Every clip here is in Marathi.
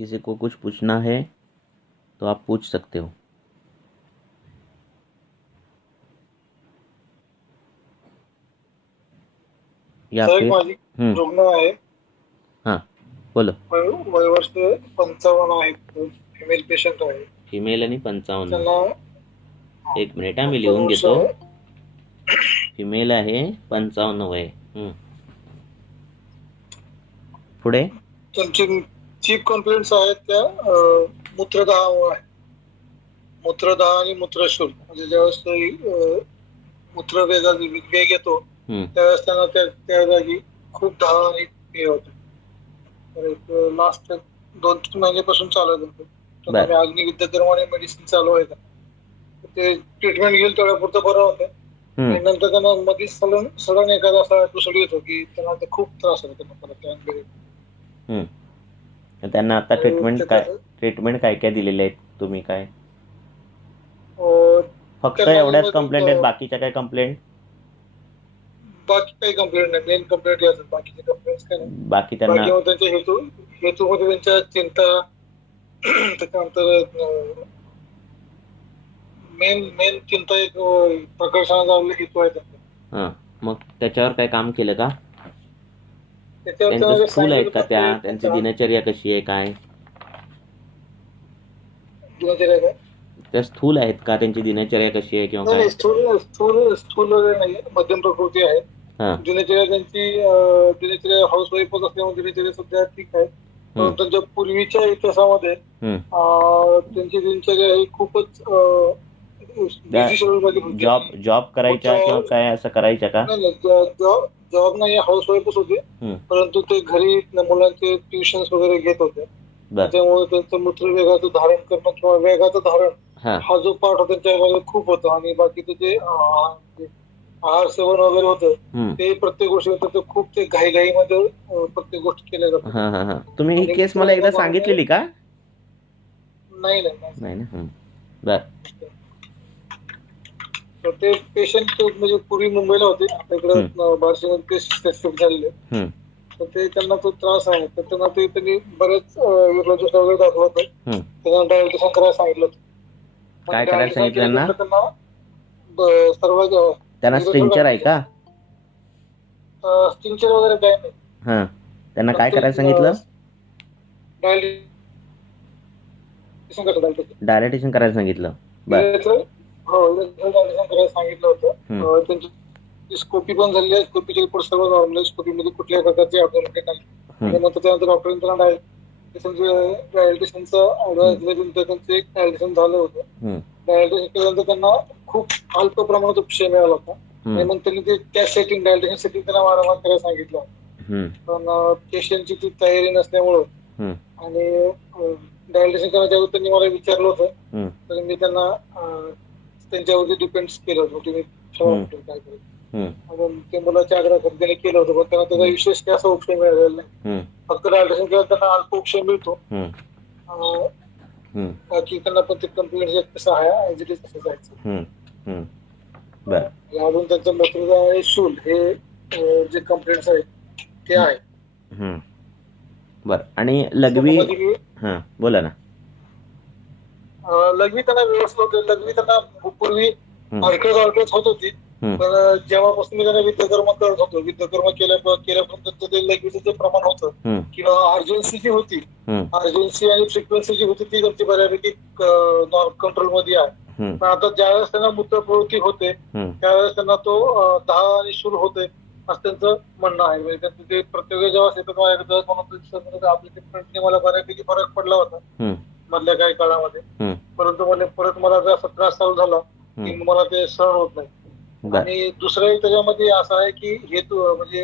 किसी को कुछ पूछना है तो आप पूछ सकते हो। या सर, एक फिर माझी रुग्ण आहे. हां बोलो। वयवर्ष 55 आहेत. फिमेल पेशंट आहे. फिमेल आणि 55. त्यांना एक मिनिट मी 55 लिहून वर्ष घेतो. आहे. फिमेल आहे, 55 वय. पुढे त्यांची चीफ कंप्लेंट्स आहेत त्या मूत्रदाहामुळे आहे. मूत्रदाह आणि मूत्रशूल म्हणजे ज्यावेळेस मूत्र वेग येतो त्यावेळेस त्यांना त्या जागी खूप दाह आणि हे होतं. तर लास्ट 2-3 महिन्यापासून चालू आहे. त्यांना अग्निविद्या कर्म आणि मेडिसिन चालू आहे. ते ट्रीटमेंट घेईल तेवढ्यापुरतं बरं होतं. आणि नंतर त्यांना मध्येच सडन एखादा असा एपिसोड येतो की त्यांना ते खूप त्रास होतो त्यांना. त्यांना आता ट्रीटमेंट काय काय दिलेले आहेत तुम्ही? काय फक्त एवढ्याच कंप्लेंट आहेत? बाकीच्या काय कंप्लेंट? बाकी काही कंप्लेंट नाही. मेन कंप्लेंट याच. बाकीचे कंप्लेंट्स काय नाही. बाकी त्यांना त्यांच्या हेतूमध्ये त्यांच्या चिंता, त्याच्यानंतर मेन चिंता एक प्रकर्षणाचा हेतू आहे त्यांचा. मग त्याच्यावर काय काम केलं का? त्याच्यावर स्थूल आहेत का त्या? त्यांची दिनचर्या कशी आहे? काय दिनचर्या काय त्या स्थूल आहेत का? त्यांची दिनचर्या कशी आहे किंवा काय? स्थूल वगैरे नाही, मध्यम प्रकृती आहे. दिनचर्या दिनचर्या हाऊसवाईफच असल्यामुळे दिनचर्या सध्या ठीक आहे. पण त्यांच्या पूर्वीच्या इतिहासामध्ये त्यांची दिनचर्या ही खूपच जॉब करायच्या किंवा काय असं करायच्या का? जॉब नाही, हाऊसवाईफच होते. परंतु ते घरी मुलांचे ट्युशन्स वगैरे घेत होते. त्यामुळे त्यांचं मूत्रवेगाचं धारण करणं किंवा वेगाचं धारण हा जो पार्ट होता त्यांच्यामध्ये खूप होता. आणि बाकीचं जे आहार सेवन वगैरे होतं ते प्रत्येक गोष्टी खूप ते घाईघाईमध्ये प्रत्येक गोष्ट केल्या जातात. तुम्ही ही केस मला एकदा सांगितलेली का? नाही ना. बर. ते पेशंट म्हणजे पूर्वी मुंबईला होते, आपल्याकडे बार्शीमध्ये शिफ्ट झालेले. तर ते त्यांना तो त्रास आहे. तर त्यांना त्यांनी बरेच युरोलॉजिस्ट वगैरे दाखवलं होतं. त्यांना डायलिसिस करायला सांगितलं होतं. काय करायला सांगितलं त्यांना? सर्व त्यांना स्ट्रिंचर आहे का? स्ट्रिंचर वगैरे काय नाही. त्यांना काय करायला सांगितलं? डायलिटेशन करायला सांगितलं. करायला सांगितलं होतं. त्यांची स्कोपी पण झाली आहे. स्कोपीची रिपोर्ट सर्व नॉर्मल आहे. स्कोपीमध्ये कुठल्याही प्रकारचे अपडेट नाही. आणि मग त्यानंतर डॉक्टरांनी त्यांना डायलिटेशनचं त्यांचं एक डायलिटेशन झालं होतं. डायलिटेशन केल्यानंतर त्यांना खूप अल्प प्रमाणात उपशय मिळाला होता. आणि मग त्यांनी त्या डायलिटेशन सेटिंग त्यांना वारंवार करायला सांगितलं. पण पेशंटची ती तयारी नसल्यामुळं आणि डायलिटेशन करण्याच्या अगोदर त्यांनी मला विचारलं होतं. तर मी त्यांना त्यांच्यावरती डिपेंड केलं होतं. तुम्ही काय करायचं ते मुलाच्या आग्रह त्यांनी केलं होतं. पण त्यांना त्याचा विशेष काय असा उपशय मिळालेला नाही. फक्त डायलिटेशन केलं त्यांना अल्प उपशय मिळतो. बाकी त्यांना पण ते कंप्लेंट कसं आहे तसं जायचं. अजून त्यांचं मूत्रदाह शूल हे जे कंप्लेंट्स आहेत ते आहे. बर. आणि लघवी बोला ना. लघवी त्यांना व्यवस्थित होते. लघवी त्यांना पूर्वी अडकत होत होती. पण जेव्हापासून मी त्यांना विद्याकर्म करत होतो, विद्याकर्म केल्यापर्यंत ते लघवीचं जे प्रमाण होतं किंवा अर्जन्सी जी होती, अर्जन्सी आणि फ्रिक्वेन्सी जी होती ती त्यांची बऱ्यापैकी कंट्रोल मध्ये आहे. पण आता ज्यावेळेस त्यांना मूत्रप्रवृत्ती होते त्यावेळेस त्यांना तो दाह आणि शूल होते असं त्यांचं म्हणणं आहे. म्हणजे त्यांचं ते प्रत्येक जेव्हा येतात आपल्या मला बऱ्यापैकी फरक पडला होता मधल्या काही काळामध्ये. परंतु परत मला जर त्रास चालू झाला की मला ते सहन होत नाही. आणि दुसरं त्याच्यामध्ये असं आहे की हेतू म्हणजे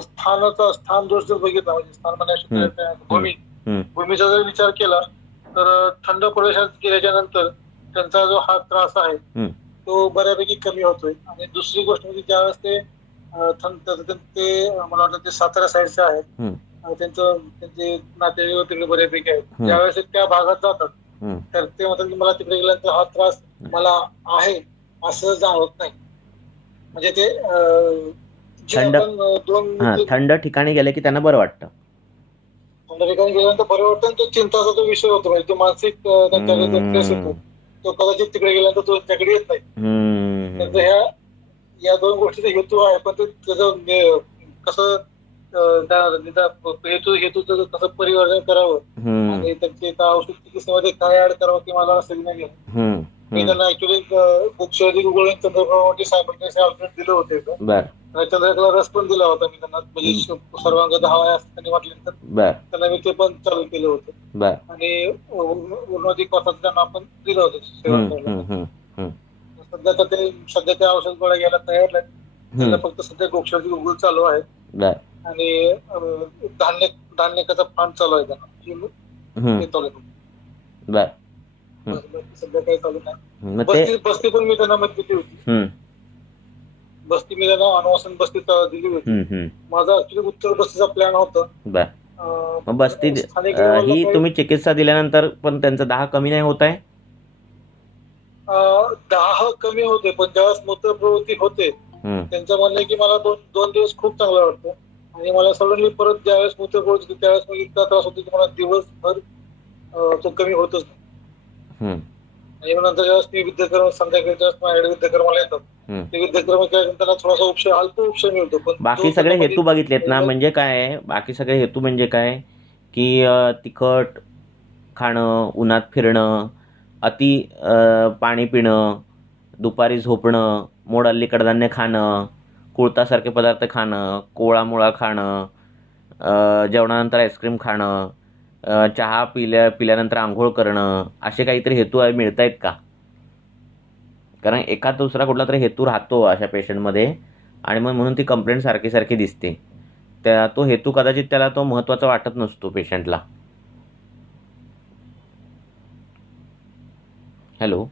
स्थान दोष जर बघितला, म्हणजे स्थान म्हणण्याची भूमीचा जर विचार केला तर थंड प्रदेशात गेल्याच्या नंतर त्यांचा जो हा त्रास आहे तो बऱ्यापैकी कमी होतोय. आणि दुसरी गोष्ट म्हणजे ज्यावेळेस ते मला वाटतं ते सातारा साईडचे आहेत, त्यांचे नातेवाईक तिकडे बऱ्यापैकी आहेत. ज्यावेळेस त्या भागात जातात तर ते म्हणतात की मला तिकडे गेल्यानंतर हा त्रास मला आहे असं जाणवत नाही. म्हणजे ते थंड ठिकाणी गेले की त्यांना बरं वाटतं. त्या ठिकाणी गेल्यानंतर बरं वाटतं आणि तो चिंताचा जो विषय होतो म्हणजे तो मानसिक त्याच्यावर जो स्ट्रेस येतो तो कदाचित तिकडे गेल्यानंतर तो त्याकडे येत नाही. तर या दोन गोष्टीचा हेतू आहे, पण ते त्याचं कसं हेतूचं कसं परिवर्तन करावं आणि त्यांचे औषध चिकित्सेमध्ये काय ऍड करावं की मला असं नाही गेलं. मी त्यांना ऍक्च्युली बुकशॉरी गुगल चंद्रप्रभामध्ये सायमल्टेनियसली औषध दिलं होते. चंद्रकला रस पण दिला होता मी त्यांना, म्हणजे सर्वांग 10 आहे असं त्यांनी म्हटल्यानंतर त्यांना मी ते पण चालू केलं होतं आणि उन्नती कथाचं त्यांना आपण दिलं होतं सेवन करायला. सध्या त्या औषध गोळ्या घ्यायला तयार नाही, त्यांना फक्त सध्या गोक्षाची गुगल चालू आहे आणि धान्यकाचा फांड चालू आहे त्यांना चालू आहे. सध्या काही चालू नाही. बस्ती पण मी त्यांना मदत दिली होती. बस्ती मी त्यांना अनुवासन बस्ती दिली होती. माझा ऍक्च्युली उत्तर बस्तीचा प्लॅन होता. बस्ती ही तुम्ही चिकित्सा दिल्यानंतर पण त्यांचं 10 कमी नाही होत आहे? 10 कमी होते, पण ज्यावेळेस मूत्र प्रवृत्ती होते त्यांचं म्हणणं आहे की मला 2 दिवस खूप चांगलं वाटतं आणि मला सडनली परत ज्यावेळेस मूत्र प्रवृत्ती होती त्यावेळेस मला इतका त्रास होतो की मला दिवसभर तो कमी होतच नाही. आणि नंतर ज्यावेळेस मी विद्याक्रम संध्याकाळी ज्यावेळेस माझ्याकडे विद्याक्रमाला येतात ते विद्याक्रम त्यांना थोडासा अल्प उपशम मिळतो. पण बाकी सगळे हेतू बघितलेत ना, म्हणजे काय बाकी सगळे हेतू म्हणजे काय की तिखट खाणं, उन्हात फिरणं, अति पाणी पिणं, दुपारी झोपणं, मोड आलेली कडधान्य खाणं, कुळतासारखे पदार्थ खाणं, कोळा मुळा खाणं, जेवणानंतर आईस्क्रीम खाणं, चहा पिल्यानंतर आंघोळ करणं, असे काहीतरी हेतू मिळत आहेत का? कारण एखाद दुसरा कुठला तरी हेतू राहतो अशा पेशंटमध्ये आणि मग म्हणून ती कंप्लेंट सारखी सारखी दिसते. तो हेतू कदाचित त्याला तो महत्त्वाचा वाटत नसतो पेशंटला. हॅलो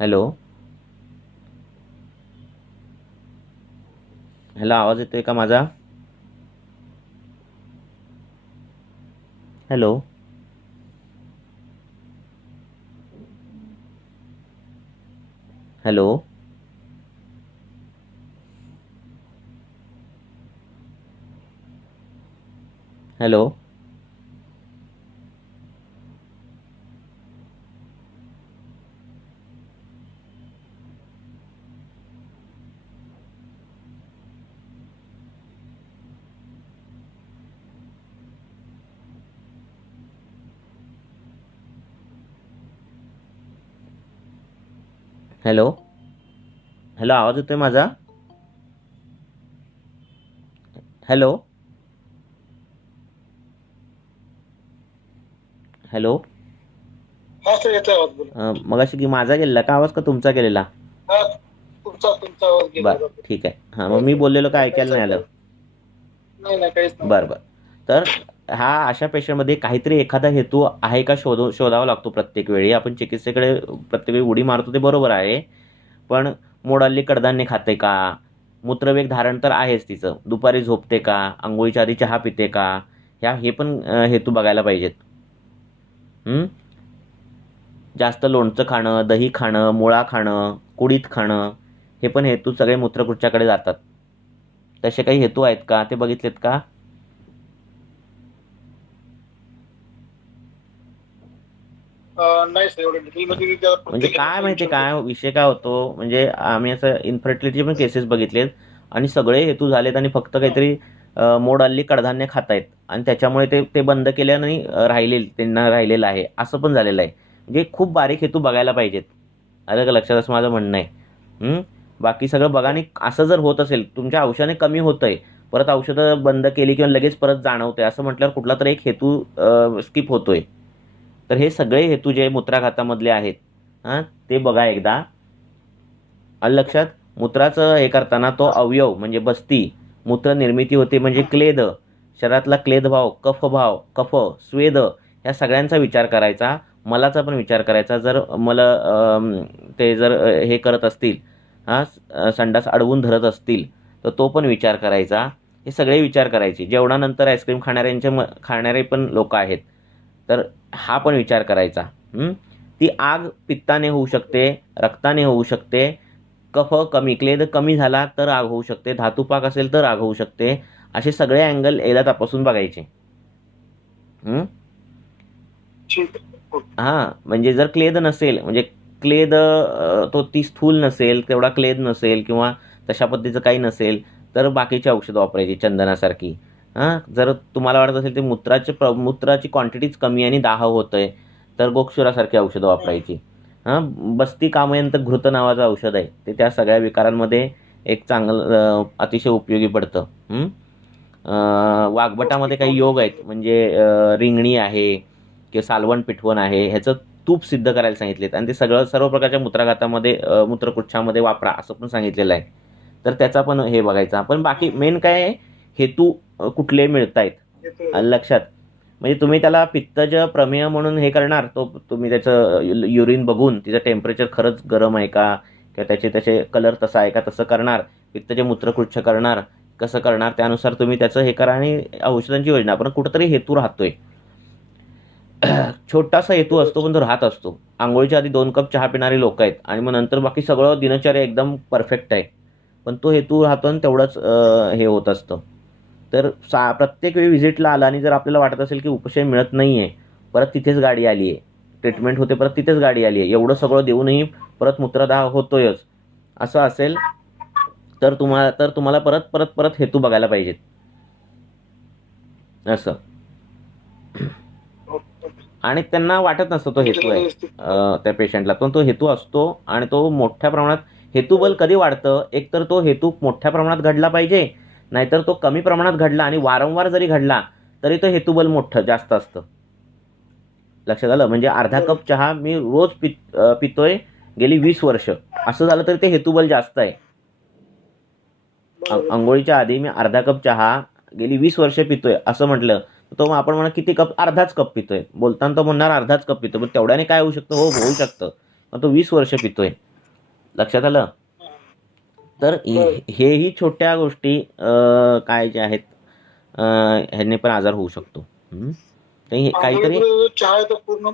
हॅलो हॅलो आवाज येतोय का माझा? Hello hello hello hello hello आवाज येतोय माझा? हॅलो हॅलो हा सर येतोय आवाज. बोला. मगाशी की माझा गेलेला का आवाज का तुमचा गेलेला? तुमचा आवाज गेला. बरं ठीक आहे. हां मग मी बोललेलो काय ऐकायला नाही आलं? नाही काहीच नाही. बरं तर हा अशा पेशंटमध्ये काहीतरी एखादा हेतू आहे का शोधावा लागतो प्रत्येक वेळी. आपण चिकित्सेकडे प्रत्येक वेळी उडी मारतो ते बरोबर आहे, पण मोड आलेली कडधान्य खाते का, मूत्रवेग धारण तर आहेच तिचं, दुपारी झोपते का, आंघोळीच्या आधी चहा पिते का, हे पण हेतू बघायला पाहिजेत. जास्त लोणचं खाणं, दही खाणं, मुळा खाणं, कुडीत खाणं, हे पण हेतू सगळे मूत्रकुच्च्याकडे जातात. तसे काही हेतू आहेत का ते बघितलेत का? नाही सर, म्हणजे काय माहिती काय विषय काय होतो, म्हणजे आम्ही असं इन्फर्टिलिटीचे पण केसेस बघितलेत आणि सगळे हेतू झालेत आणि फक्त काहीतरी मोड आलेली कडधान्य खातायत आणि त्याच्यामुळे ते बंद केल्याने त्यांना राहिलेलं आहे असं पण झालेलं आहे. म्हणजे खूप बारीक हेतू बघायला पाहिजेत. आलं का लक्षात असं माझं म्हणणं आहे. बाकी सगळं बघा आणि असं जर होत असेल तुमच्या औषधाने कमी होतंय, परत औषधं बंद केली किंवा लगेच परत जाणवतंय असं म्हटल्यावर कुठला तरी एक हेतू स्किप होतोय. तर हे सगळे हेतू जे मूत्राघातामधले आहेत ते बघा एकदा. आलं लक्षात? मूत्राचं हे करताना तो अवयव म्हणजे बस्ती, मूत्र निर्मिती होते म्हणजे क्लेद, शरीरातला क्लेदभाव, कफभाव, कफ, स्वेद या सगळ्यांचा विचार करायचा. मलाचा पण विचार करायचा. जर मला ते जर हे करत असतील संडास अडवून धरत असतील तर तो पण विचार करायचा. हे सगळे विचार करायचे. जेवणानंतर आईस्क्रीम खाणारे पण लोक आहेत, तर हा पण विचार करायचा. ती आग पित्ताने होऊ शकते, रक्ताने होऊ शकते, कफ कमी, क्लेद कमी झाला तर आग होऊ शकते, धातुपाक असेल तर आग होऊ शकते. असे सगळे अँगल एकदा तपासून बघायचे. हां, म्हणजे जर क्लेद नसेल, म्हणजे क्लेद तो ती स्थूल नसेल, तेवढा क्लेद नसेल किंवा तशा पद्धतीचं काही नसेल, तर बाकीची औषधं वापरायची चंदनासारखी. जर तुम्हाला वाटत असेल ते मूत्राची क्वांटिटीच कमी आणि दाह होतोय, तर गोक्षुरासारखी औषधं वापरायची. बस्ती कामयंत घृत नावाचं औषध आहे, ते त्या सगळ्या विकारांमध्ये एक चांगलं अतिशय उपयोगी पडतं. वाघबटामध्ये काही योग आहेत, म्हणजे रिंगणी आहे किंवा सालवण पिठवण आहे, ह्याचं तूप सिद्ध करायला सांगितलेत आणि ते सर्व प्रकारच्या मूत्राघातामध्ये मूत्रकुच्छामध्ये वापरा असं पण सांगितलेलं आहे. तर त्याचा पण हे बघायचा. पण बाकी मेन काय आहे, हेतू कुठले मिळतायत लक्षात. म्हणजे तुम्ही त्याला पित्तज प्रमेय म्हणून हे करणार, तो तुम्ही त्याचं युरिन बघून तिचं टेम्परेचर खरंच गरम आहे का, किंवा त्याचे कलर तसा आहे का, तसं करणार. पित्तज मूत्रकुच्छ करणार, कसं करणार त्यानुसार तुम्ही त्याचं हे करा आणि औषधांची योजना. पण कुठंतरी हेतू राहतोय. छोटासा हेतू असतो पण तो राहत असतो. आंघोळीच्या आधी 2 कप चहा पिणारे लोक आहेत आणि मग नंतर बाकी सगळं दिनचर्या एकदम परफेक्ट आहे, पण तो हेतू राहतो आणि तेवढंच हे होत असतं. तर प्रत्येक वेळी व्हिजिटला आला आणि जर आपल्याला वाटत असेल की उपशय मिळत नाही आहे, परत तिथेच गाडी आली आहे, ट्रीटमेंट होते परत तिथेच गाडी आली आहे, एवढं सगळं देऊनही परत मूत्रदाह होतोयच, असं असेल तर तुम्हाला परत परत परत हेतू बघायला पाहिजेत. असं. आणि त्यांना वाटत नसतो तो हेतू आहे त्या पेशंटला, पण तो हेतू असतो आणि तो मोठ्या प्रमाणात. हेतूबल कधी वाढतं, एकतर तो हेतू मोठ्या प्रमाणात घडला पाहिजे, नाहीतर तो कमी प्रमाणात घडला आणि वारंवार जरी घडला तरी तो हेतूबल मोठं जास्त असतं. लक्षात आलं. म्हणजे अर्धा कप चहा मी रोज पितोय गेली 20 वर्ष, असं झालं तरी ते हेतूबल जास्त आहे. अंघोळीच्या आधी मी अर्धा कप चहा गेली 20 वर्ष पितोय असं म्हटलं, तो आपण म्हणा किती कप, अर्धाच कप पितोय, बोलताना तो म्हणणार अर्धाच कप पितोय, पण तेवढ्याने काय होऊ शकतं, होऊ शकतं, पण तो 20 वर्ष पितोय. लक्षात आलं. तर हेही छोट्या गोष्टी काय ज्या आहेत, ह्याने पण आजार होऊ शकतो. काहीतरी चहा आहे तो पूर्ण,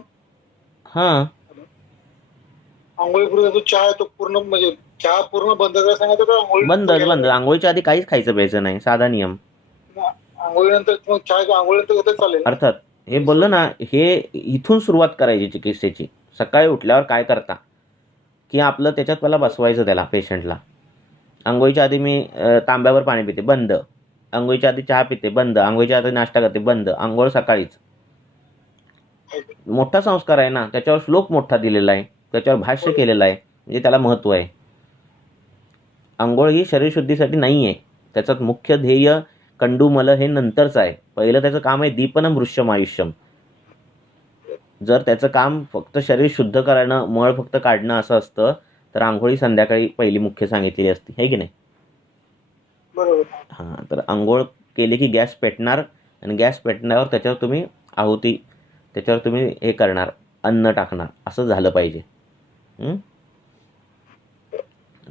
आंघोळीपूर्वी चहा आहे तो पूर्ण, म्हणजे चहा पूर्ण बंद करायला सांगायचं का? बंद. आंघोळीच्या आधी काहीच खायचं प्यायचं नाही, साधा नियम. आंघोळीनंतर चहा आंघोळीनंतर चालेल. अर्थात हे बोललं ना, हे इथून सुरुवात करायची चिकित्सेची. सकाळी उठल्यावर काय करता, की आपलं त्याच्यात मला बसवायचं त्याला पेशंटला. आंघोळीच्या आधी मी तांब्यावर पाणी पिते, बंद. आंघोळीच्या आधी चहा पिते, बंद. आंघोळीच्या आधी नाश्ता करते, बंद. आंघोळ सकाळीच. मोठा संस्कार आहे ना, त्याच्यावर श्लोक मोठा दिलेला आहे, त्याच्यावर भाष्य केलेलं आहे, म्हणजे त्याला महत्व आहे. आंघोळ ही शरीरशुद्धीसाठी नाही आहे, त्याचं मुख्य ध्येय कंडूमल हे नंतरचं आहे. पहिलं त्याचं काम आहे दीपनम वृष्यम आयुष्यम. जर त्याचं काम फक्त शरीर शुद्ध करणं, मळ फक्त काढणं असं असतं, तर आंघोळी संध्याकाळी पहिली मुख्य सांगितलेली असते, है की नाही. बरोबर. तर आंघोळ केली की गॅस पेटणार आणि गॅस पेटण्यावर त्याच्यावर तुम्ही आहुती, त्याच्यावर तुम्ही हे करणार, अन्न टाकणार, असं झालं पाहिजे.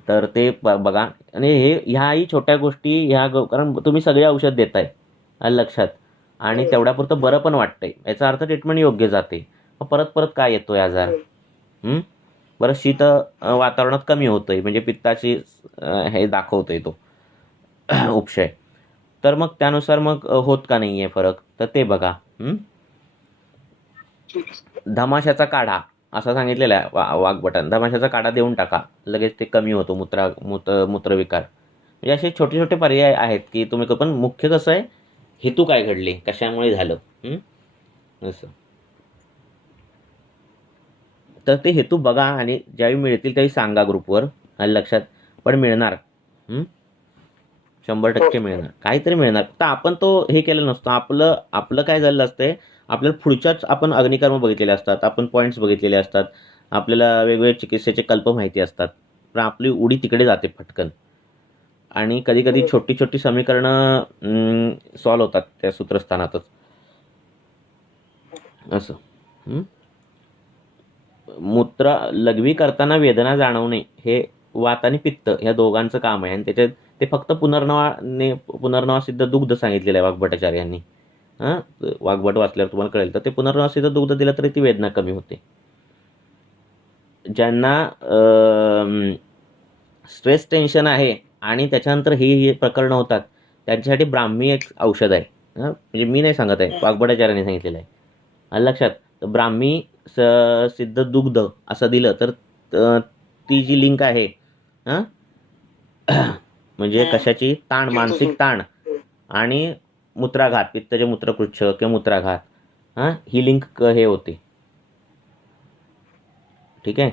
तर ते बघा. आणि ह्याही छोट्या गोष्टी कारण तुम्ही सगळे औषध देताय लक्षात, आणि तेवढ्यापुरतं बरं पण वाटतंय, याचा अर्थ ट्रीटमेंट योग्य जाते. परत परत काय येतोय आजार, बरं शीत वातावरणात कमी होतोय, म्हणजे पित्ताची हे दाखवतोय तो उपशय. तर मग त्यानुसार मग होत का नाहीये फरक, तर ते बघा. धमाशाचा काढा असं सांगितलेला आहे वाघबटान. धमाशाचा काढा देऊन टाका, लगेच ते कमी होतो मूत्रविकार. म्हणजे असे छोटे छोटे पर्याय आहेत की तुम्ही, पण मुख्य कसं आहे, हेतू काय घडले, कशामुळे झालं, असं. तर ते हेतू बघा आणि ज्यावेळी मिळतील त्यावेळी सांगा ग्रुपवर, लक्षात. पण मिळणार, 100% मिळणार, काहीतरी मिळणार. तर आपण तो हे केलं नसतं. आपलं काय झालं असतंय, आपल्याला पुढच्याच आपण अग्निकर्म बघितलेले असतात, आपण पॉईंट्स बघितलेले असतात, आपल्याला वेगवेगळ्या चिकित्सेचे कल्प माहिती असतात, पण आपली उडी तिकडे जाते फटकन. आणि कधी कधी छोटी छोटी समीकरणं सॉल्व्ह होतात त्या सूत्रस्थानातच, असं. लघवी करताना वेदना जाणवणे हे वात आणि पित्त ह्या दोघांचं काम आहे, आणि त्याच्यात ते फक्त पुनर्नवासिद्ध दुग्ध सांगितलेलं आहे वाघभटाचार्यांनी. वाघभट वाचल्यावर तुम्हाला कळेल. तर ते पुनर्नवासिद्ध दुग्ध दिलं तरी ती वेदना कमी होते. ज्यांना स्ट्रेस टेन्शन आहे आणि त्याच्यानंतर ही प्रकरणं होतात, त्यांच्यासाठी ब्राह्मी एक औषध आहे. म्हणजे मी नाही सांगत आहे, वाघबडाचार्यांनी सांगितलेलं आहे. आलं लक्षात? तर ब्राह्मी सिद्ध दुग्ध असं दिलं तर ती जी लिंक आहे म्हणजे कशाची, ताण, मानसिक ताण आणि मूत्राघात, पित्तचे मूत्रकृच्छ किंवा मूत्राघात, ही लिंक हे होते. ठीक आहे.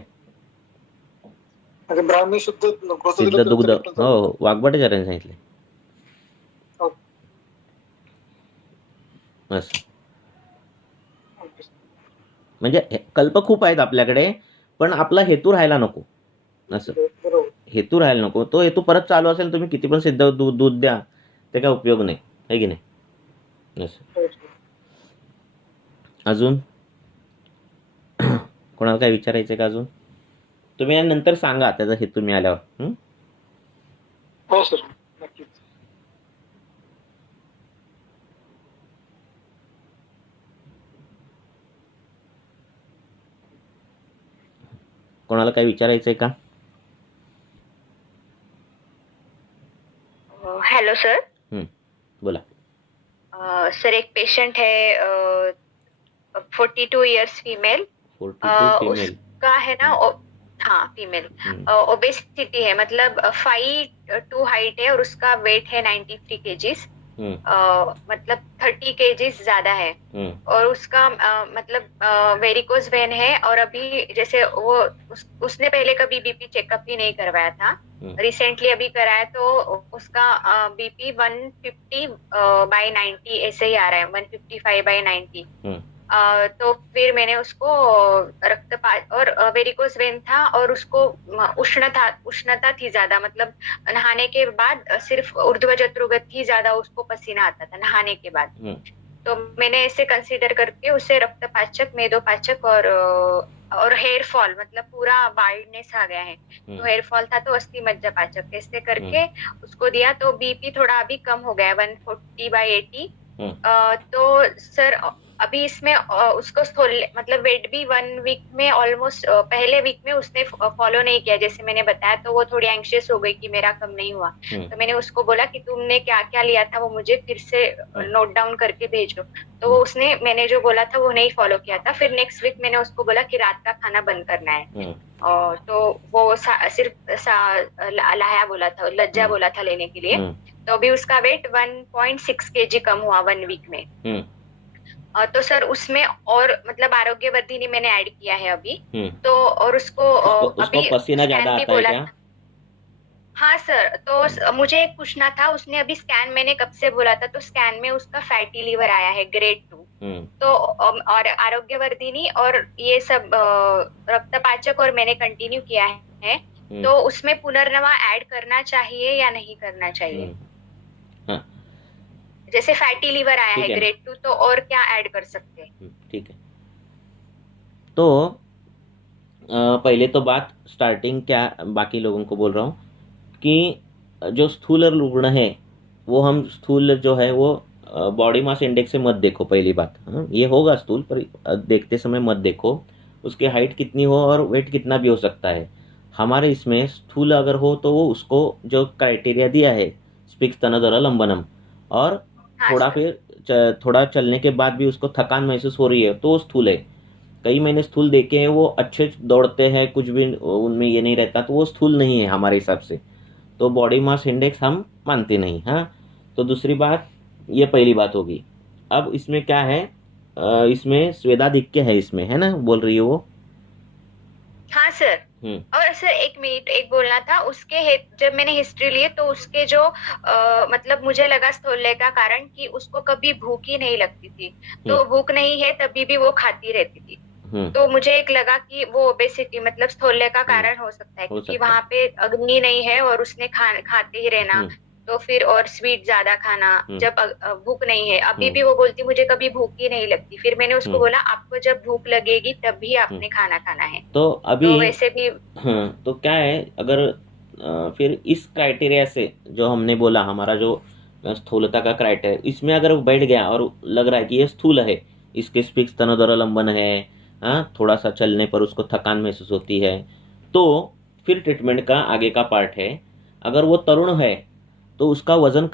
ब्राह्मी शुद्ध सिद्ध दुग्ध, हो, वाघबडाचार्यांनी सांगितले. असं म्हणजे कल्प खूप आहेत आपल्याकडे, पण आपला हेतू राहायला नको. असं हेतू राहायला नको. तो हेतू परत चालू असेल, तुम्ही किती पण सिद्ध दूध द्या, ते काय उपयोग नाही, आहे की नाही. असं अजून कोणाला काय विचारायचं का अजून? तुम्ही नंतर सांगा त्याचा हेतू मिळाल्यावर. हो सर, नक्कीच. कोणाला काय विचारायचंय का? Hello sir. बोला. सर एक पेशेंट है 42 इयर्स फीमेल. 42 फीमेल उसका है ना, हाँ फीमेल, ओबेसिटी है, मतलब 5'2" हाइट है और उसका वेट है 93 kgs. मतलब 30 kgs ज्यादा है. और उसका मतलब वेरिकोज वेन है. और अभी जैसे वो उसने पहले कभी बीपी चेकअप भी नहीं करवाया था, रिसेंटली अभी कराया, तो उसका बीपी 150/90 ऐसे ही आ रहा है, 155/90. तो फिर मैंने उसको रक्तपात और वेरिकोज वेन था और उसको उष्णता थी ज्यादा, मतलब नहाने के बाद सिर्फ ऊर्ध्वजत्रुगत ही ज्यादा उसको पसीना आता था नहाने के बाद. तो मैंने ऐसे कंसीडर करके उसे रक्तपाचक, मेदोपाचक और हेयर फॉल, मतलब पूरा बाल्डनेस आ गया है, तो हेयर फॉल था तो अस्थि मज्जापाचक, ऐसे करके उसको दिया. तो बीपी थोड़ा अभी कम हो गया, 140/80. तो सर अभी इसमें उसको मतलब वेट भी 1 वीक में ऑलमोस्ट, पहले वीक में उसने फॉलो नहीं किया जैसे मैंने बताया, तो वो थोड़ी एंग्शियस हो गई कि मेरा कम नहीं हुआ. तो मैंने उसको बोला कि तुमने क्या क्या लिया था वो मुझे फिर से नोट डाउन करके भेजो. तो वो उसने, मैंने जो बोला था वो नहीं फॉलो किया था. फिर नेक्स्ट वीक मैंने उसको बोला कि रात का खाना बंद करना है. तो वो सिर्फ लाया बोला था, लज्जा बोला था लेने के लिए. तो अभी उसका वेट 1.6 kg कम हुआ 1 वीक में. तो सर उसमें और मतलब आरोग्यवर्धिनी मैंने ऐड किया है अभी. तो और उसको अभी पसीना ज्यादा आता है क्या? हाँ सर, तो मुझे एक पूछना था, उसने अभी स्कैन मैंने कब से बोला था, तो स्कैन में उसका फैटी लिवर आया है ग्रेड 2. तो और आरोग्यवर्धिनी और ये सब रक्तपाचक और मैंने कंटिन्यू किया है. तो उसमें पुनर्नवा ऐड करना चाहिए या नहीं करना चाहिए? जैसे फैटी लिवर आया है ग्रेड 2, तो और क्या ऐड कर सकते हैं? ठीक है. तो पहले तो बात स्टार्टिंग क्या, बाकी लोगों को बोल रहा हूँ कि जो स्थूल रुग्ण है वो हम स्थूल जो है वो बॉडी मास इंडेक्स से मत देखो. पहली बात, ये होगा स्थूल, पर देखते समय मत देखो उसकी हाइट कितनी हो और वेट कितना भी हो सकता है. हमारे इसमें स्थूल अगर हो तो वो उसको जो क्राइटेरिया दिया है, स्पिक्स स्तनोदर लंबनम, और थोड़ा चलने के बाद भी उसको थकान महसूस हो रही है तो वो स्थूल है. कई मैंने स्थूल देखे हैं, वो अच्छे दौड़ते हैं, कुछ भी उनमें ये नहीं रहता, तो वो स्थूल नहीं है हमारे हिसाब से. तो बॉडी मास इंडेक्स हम मानते नहीं. तो दूसरी बात, ये पहली बात होगी. अब इसमें क्या है, इसमें स्वेदाधिक्य है इसमें, है ना, बोल रही है वो. हाँ सर. और सर एक मिनट, एक बोलना था, उसके जब मैंने हिस्ट्री ली तो उसके जो मतलब मुझे लगा स्थूल्य का कारण कि उसको कभी भूख ही नहीं लगती थी. तो भूख नहीं है तभी भी वो खाती रहती थी. तो मुझे एक लगा कि वो ओबेसिटी मतलब स्थूल्य का कारण हो सकता है, क्योंकि वहाँ पे अग्नि नहीं है और उसने खाते ही रहना, तो फिर और स्वीट ज्यादा खाना जब भूख नहीं है. अभी भी वो बोलती मुझे कभी भूख ही नहीं लगती. फिर मैंने उसको बोला आपको जब भूख लगेगी तभी आपने खाना खाना है. तो अभी तो वैसे भी तो क्या है, अगर फिर इस क्राइटेरिया से जो हमने बोला, हमारा जो स्थूलता का क्राइटेरिया, इसमें अगर बैठ गया और लग रहा है कि ये स्थूल है, इसके स्पिक्स स्तनोदर लंबन है, थोड़ा सा चलने पर उसको थकान महसूस होती है, तो फिर ट्रीटमेंट का आगे का पार्ट है। अगर वो तरुण है तो उसका वजन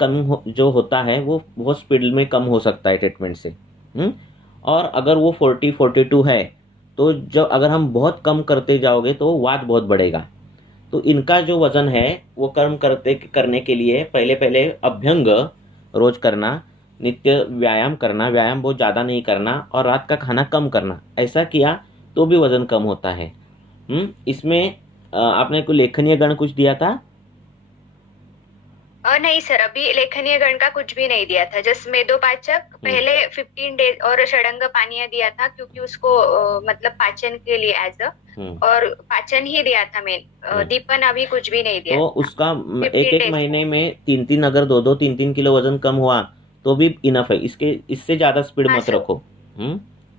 जो होता है वो बहुत स्पीड में कम हो सकता है ट्रीटमेंट से। और अगर वो 40-42 है तो जो अगर हम बहुत कम करते जाओगे तो वात बहुत बढ़ेगा। तो इनका जो वजन है वो कम करने के लिए पहले अभ्यंग रोज करना, नित्य व्यायाम करना, व्यायाम बहुत ज़्यादा नहीं करना और रात का खाना कम करना, ऐसा किया तो भी वजन कम होता है। इसमें आपने कोई लेखनीय गण कुछ दिया था? नहीं सर, अभी लेखनीय गण का कुछ भी नहीं दिया था। जस्ट मेदोपाचक पहले 15 डेज और षडंग पानीय दिया था क्योंकि उसको मतलब पाचन के लिए एज और पाचन ही दिया था मेन। दीपन अभी कुछ भी नहीं दिया। तो उसका एक महीने में 3-3 अगर 2-2 3-3 किलो वजन कम हुआ तो भी इनफ है। इससे ज्यादा स्पीड मत रखो।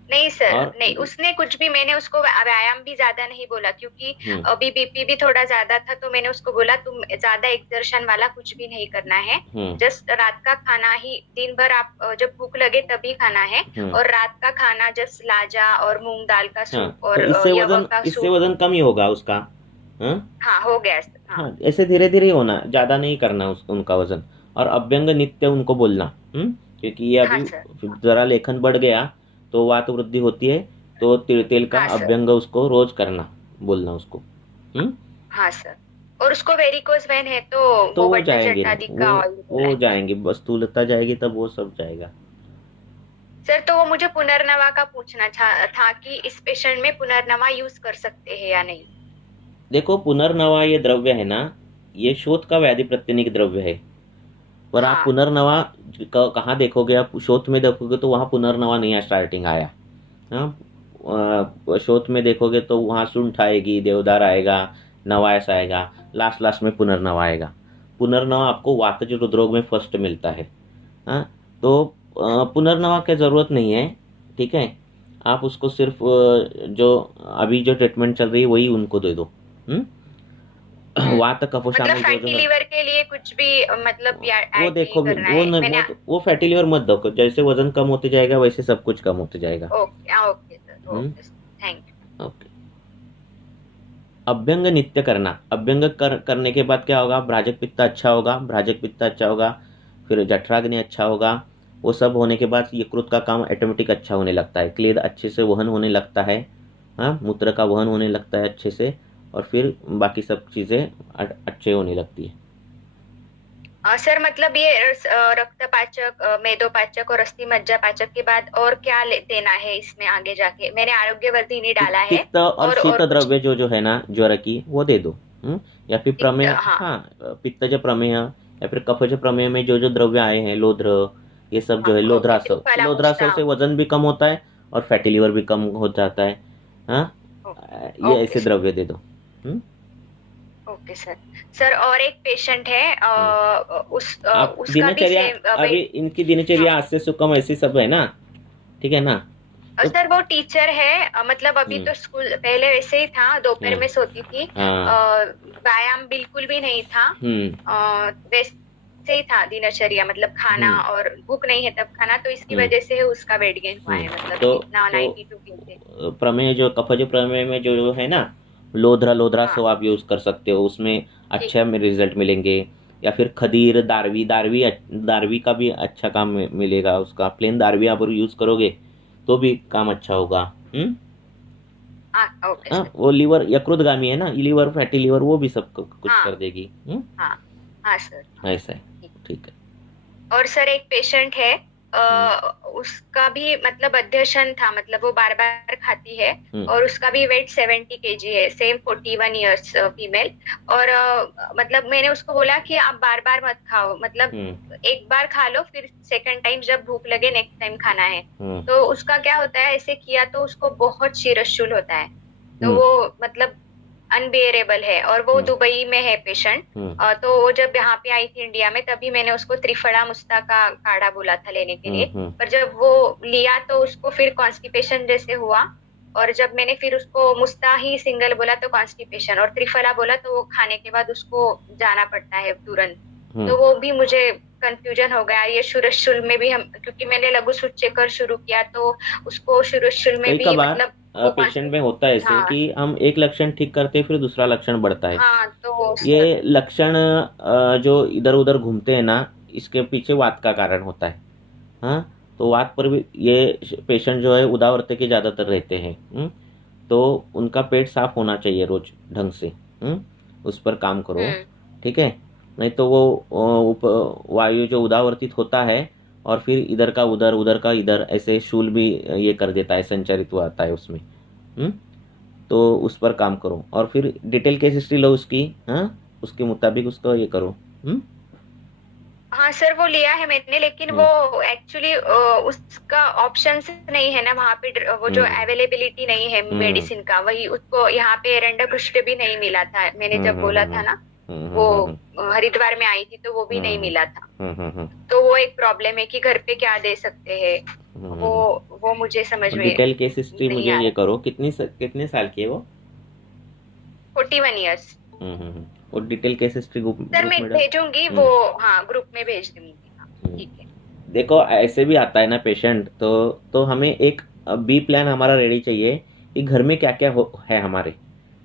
नहीं सर, नहीं, उसने कुछ भी, मैंने उसको व्यायाम भी ज्यादा नहीं बोला क्योंकि अभी बीपी भी थोड़ा ज्यादा था, तो मैंने उसको बोला तुम ज्यादा एक्सर्शन वाला कुछ भी नहीं करना है, जस्ट रात का खाना ही दिन भर आप जब भूख लगे तभी खाना है, और रात का खाना जस्ट लाजा और मूंग दाल का सूप और इससे वजन कम ही होगा उसका। हाँ हो गया। हाँ, ऐसे धीरे धीरे होना, ज्यादा नहीं करना उनका वजन। और अभ्यंग नित्य उनको बोलना, क्योंकि ये अभी जरा लेखन बढ़ गया तो वात वृद्धि होती है, तो तिल का अभ्यंग उसको रोज करना, बोलना उसको। हाँ सर। और उसको वेरिकोज वेन है तो वो जाएंगे, वो जाएंगे, बस स्थूलता जाएगी तब वो सब जाएगा। सर तो वो मुझे पुनर्नवा का पूछना था कि इस पेशेंट में पुनर्नवा यूज कर सकते हैं या नहीं। देखो, पुनर्नवा ये द्रव्य है ना, ये शोथ का व्याधि प्रतिनिक द्रव्य है, पर आप पुनर्नवा कहाँ देखोगे? आप शोथ में देखोगे तो वहाँ पुनर्नवा नहीं स्टार्टिंग आया। शोथ में देखोगे तो वहाँ सुंठ आएगी, देवदार आएगा, नवायस आएगा, लास्ट में पुनर्नवा आएगा। पुनर्नवा आपको वातज हृदरोग में फर्स्ट मिलता है। तो पुनर्नवा की जरूरत नहीं है, ठीक है। आप उसको सिर्फ जो अभी जो ट्रीटमेंट चल रही है वही उनको दे दो। वात कफोशाम मतलब फैटी लीवर के लिए कुछ भी मतलब वो देखो, वो फैटी लीवर मत दो, जैसे वजन कम होते जाएगा वैसे सब कुछ कम होते जाएगा। Okay sir, thank you. Okay. अभ्यंग नित्य करना, अभ्यंग करने के बाद क्या होगा? भ्राजक पित्त अच्छा होगा, फिर जठराग्नि अच्छा होगा। वो सब होने के बाद यकृत का काम ऑटोमेटिक अच्छा होने लगता है, क्लेद अच्छे से वहन होने लगता है, मूत्र का वहन होने लगता है अच्छे से, और फिर बाकी सब चीजें अच्छे होने लगती है। सर मतलब ये रक्तपाचक, मेदोपाचक और अस्थि मज्जा पाचक के बाद और क्या देना है इसमें आगे जाके? मैंने आरोग्यवर्धिनी डाला है पित्त और शीत द्रव्य जो है ना ज्वर की, वो दे दो। या फिर प्रमेय, पित्तज प्रमेय या फिर कफज प्रमेय में जो द्रव्य आए हैं, लोध्र, ये सब जो है, लोध्रासव से वजन भी कम होता है और फैटी लीवर भी कम हो जाता है। ये ऐसे द्रव्य दे दो। ओके सर, और एक पेशेंट है उसका दिनचर्या, अभी इनकी दिनचर्या आज से सुकम ऐसी सब है ना, ठीक है ना? सर वो टीचर है, मतलब अभी तो स्कूल पहले वैसे ही था, दोपहर में सोती थी, व्यायाम बिल्कुल भी नहीं था, वैसे ही था दिनचर्या, मतलब खाना और भूख नहीं है तब खाना, तो इसकी वजह से उसका वेट गेन हुआ है, मतलब इतना 92 kg। प्रमेय जो कफज प्रमेय में जो है ना, लोध्रा सो आप यूज कर सकते हो, उसमें अच्छा रिजल्ट मिलेंगे। या फिर खदीर, दारवी का भी अच्छा काम मिलेगा उसका। प्लेन दारवी आप यूज करोगे तो भी काम अच्छा होगा। वो लीवर यकृतगामी है ना, लीवर, फैटी लीवर, वो भी सब कुछ कर देगी। सर ऐसा है, ठीक है। और सर एक पेशेंट है, उसका भी मतलब अध्यशन था, मतलब वो बार बार खाती है, और उसका भी वेट 70 kg है, सेम 41 इयर्स फीमेल। और मतलब मैंने उसको बोला कि आप बार बार मत खाओ, मतलब एक बार खा लो, फिर सेकंड टाइम जब भूख लगे नेक्स्ट टाइम खाना है। तो उसका क्या होता है, ऐसे किया तो उसको बहुत शिरशूल होता है, तो वो मतलब अनबेरेबल है, और वो दुबई में है पेशेंट। तो वो जब यहाँ पे आई थी इंडिया में, तभी मैंने उसको त्रिफला मुस्ता का काढ़ा बोला था लेने के लिए, पर जब वो लिया तो उसको फिर कॉन्स्टिपेशन जैसे हुआ, और जब मैंने फिर उसको मुस्ता ही सिंगल बोला तो कॉन्स्टिपेशन, और त्रिफला बोला तो वो खाने के बाद उसको जाना पड़ता है तुरंत। तो वो भी मुझे कंफ्यूजन हो गया। ये शुरशुल में भी हम, क्योंकि मैंने लघु सूचेकर शुरू किया तो उसको शुरशुल में भी मतलब वो पेशेंट में होता है ऐसे हाँ कि हम एक लक्षण ठीक करते हैं फिर दूसरा लक्षण बढ़ता है। हाँ तो ये लक्षण जो इधर उधर घूमते हैं ना, इसके पीछे वात का कारण होता है। हाँ, तो वात पर भी ये पेशेंट जो है उदावरते के ज़्यादातर रहते हैं। तो उनका पेट साफ होना चाहिए रोज ढंग से। उस पर काम करो, हम्म ठीक है। नहीं तो वो वायु जो उदावर्तित होता है और फिर इधर का उधर उधर का इधर ऐसे शूल भी ये कर देता है, संचारित हुआ आता है उसमें। तो उस पर काम करो और फिर डिटेल केस हिस्ट्री लो उसकी। हाँ, उसके मुताबिक उसको ये करो। हाँ सर, वो लिया है मैंने, लेकिन हम्म, वो एक्चुअली उसका ऑप्शन नहीं है ना वहाँ पे, वो जो हम्म, अवेलेबिलिटी नहीं है हम्म, मेडिसिन का, वही उसको यहाँ पे रंडक भी नहीं मिला था। मैंने हम्म, जब हम्म, बोला हम्म, था ना, हम्म, वो हम्म, हम्म, हरिद्वार में आई थी तो वो भी नहीं हम्म, मिला था। हम्म, हम्म, हम्म, तो वो एक प्रॉब्लम है कि घर पे क्या दे सकते हैं, वो हम्म। वो मुझे समझ में डिटेल केस हिस्ट्री नहीं मुझे आ ये रहा। करो, कितने साल की है वो। 41 ईयर्स। और डिटेल केस हिस्ट्री सर ग्रुप मैं में डाल। भेजूंगी वो, हाँ ग्रुप में भेज दूंगी। हाँ, हम्म। ठीक है। देखो ऐसे भी आता है ना पेशेंट, तो हमें एक बी प्लान हमारा रेडी चाहिए कि घर में क्या क्या है हमारे।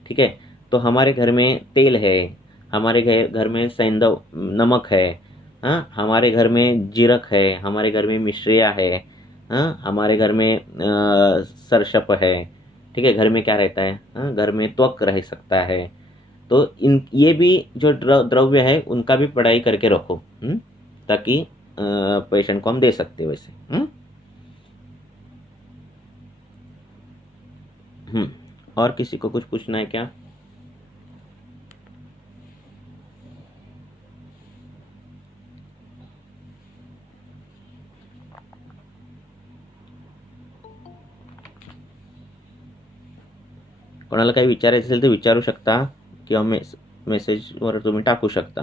ठीक है, तो हमारे घर में तेल है, हमारे घर में सेंधव नमक है, हाँ, हमारे घर में जीरक है, हमारे घर में मिश्रिया है, हाँ, हमारे घर में सरसप है। ठीक है, घर में क्या रहता है, हाँ, घर में त्वक रह सकता है। तो इन ये भी जो द्रव्य है उनका भी पढ़ाई करके रखो। ताकि पेशेंट को हम दे सकते हैं वैसे। और किसी को कुछ पूछना है क्या। कोणाला काही विचारायचं असेल तर विचारू शकता किंवा मेसेजवर तुम्ही टाकू शकता।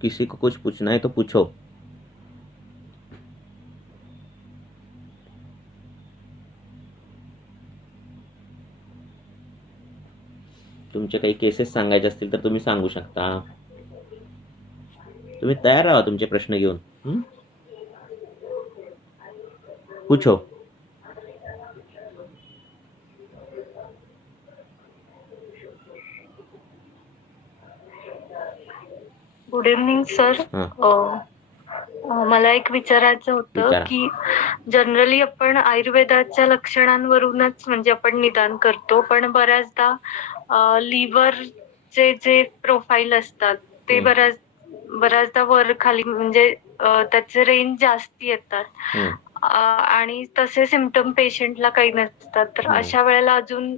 किसी को कुछ पूछना है तो पूछो। तुमचे काही केसेस सांगायचे असतील तर तुम्ही सांगू शकता। तुम्ही तयार राहा तुमचे प्रश्न घेऊन। पूछो। Good evening sir. मला एक विचारायचं होतं विचारा. की जनरली आपण आयुर्वेदाच्या लक्षणांवरूनच म्हणजे आपण निदान करतो, पण बऱ्याचदा लिव्हरचे जे प्रोफाईल असतात ते बऱ्याचदा वर खाली म्हणजे त्याचे रेंज जास्ती येतात आणि तसे सिम्पटम पेशंटला काही नसतात. तर अशा वेळेला अजून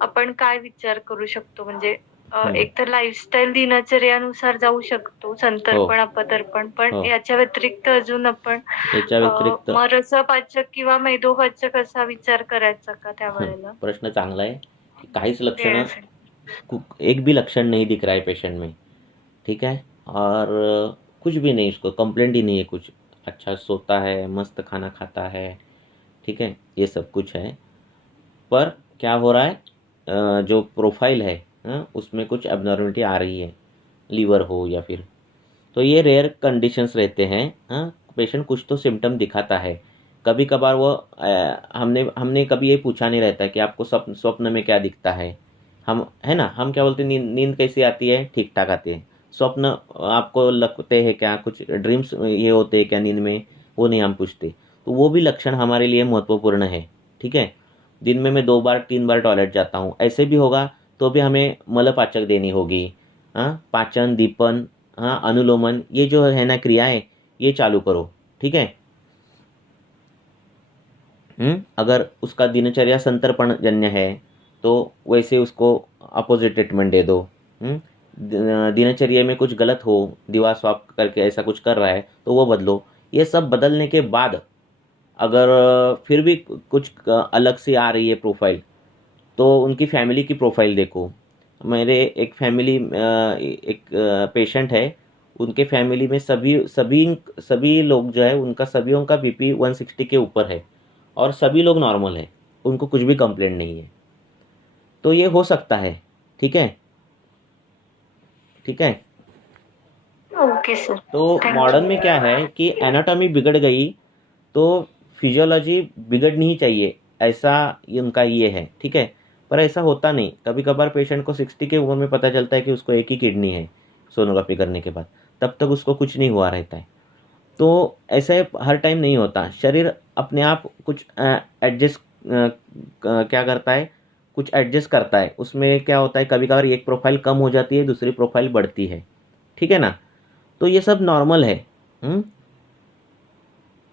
आपण काय विचार करू शकतो, म्हणजे एक तर लाईफस्टाईल दिनचर्यानुसार जाऊ शकतो, संतर्पण अपतर्पण, पण याच्या व्यतिरिक्त अजून आपण रसपाचक किंवा मेदोपाचक असा विचार करायचा का त्यावेळेला. प्रश्न चांगला है कि काहीच लक्षण, एक भी लक्षण नहीं दिख रहा है पेशेंट में, ठीक है, और कुछ भी नहीं, उसको कंप्लेंट ही नहीं है कुछ, अच्छा सोता है, मस्त खाना खाता है, ठीक है, ये सब कुछ है, पर क्या हो रहा है, जो प्रोफाइल है उसमें कुछ एबनॉर्मलिटी आ रही है, लीवर हो या फिर, तो ये रेयर कंडीशंस रहते हैं। पेशेंट कुछ तो सिम्टम दिखाता है, कभी कभार वो हमने कभी ये पूछा नहीं रहता है कि आपको स्वप्न में क्या दिखता है, हम है ना, हम क्या बोलते हैं, नींद कैसी आती है, ठीक ठाक आती है, स्वप्न आपको लगते हैं क्या, कुछ ड्रीम्स ये होते हैं क्या नींद में, वो नहीं हम पूछते। तो वो भी लक्षण हमारे लिए महत्वपूर्ण है। ठीक है, दिन में मैं 2 बार 3 बार टॉयलेट जाता हूँ, ऐसे भी होगा तो भी हमें मलपाचक देनी होगी। पाचन, दीपन, अनुलोमन, ये जो है ना क्रियाएं, ये चालू करो। ठीक है, अगर उसका दिनचर्या संतर्पण जन्य है तो वैसे उसको अपोजिट ट्रीटमेंट दे दो। दिनचर्या में कुछ गलत हो, दीवार स्वाप करके ऐसा कुछ कर रहा है तो वो बदलो। ये सब बदलने के बाद अगर फिर भी कुछ अलग से आ रही है प्रोफाइल, तो उनकी फैमिली की प्रोफाइल देखो। मेरे एक पेशेंट है, उनके फैमिली में सभी सभी सभी लोग जो है उनका सभी का बीपी 160 के ऊपर है और सभी लोग नॉर्मल है, उनको कुछ भी कंप्लेंट नहीं है, तो ये हो सकता है। ठीक है, ठीक है। ओके सर, तो थैंक मॉडर्न यू। में क्या है कि एनाटॉमी बिगड़ गई तो फिजियोलॉजी बिगड़नी ही चाहिए, ऐसा उनका ये है। ठीक है, पर ऐसा होता नहीं। कभी कभार पेशेंट को 60 के उम्र में पता चलता है कि उसको एक ही किडनी है सोनोग्राफी करने के बाद, तब तक उसको कुछ नहीं हुआ रहता है। तो ऐसे हर टाइम नहीं होता, शरीर अपने आप कुछ एडजस्ट क्या करता है, कुछ एडजस्ट करता है। उसमें क्या होता है, कभी कभार एक प्रोफाइल कम हो जाती है, दूसरी प्रोफाइल बढ़ती है। ठीक है ना, तो ये सब नॉर्मल है।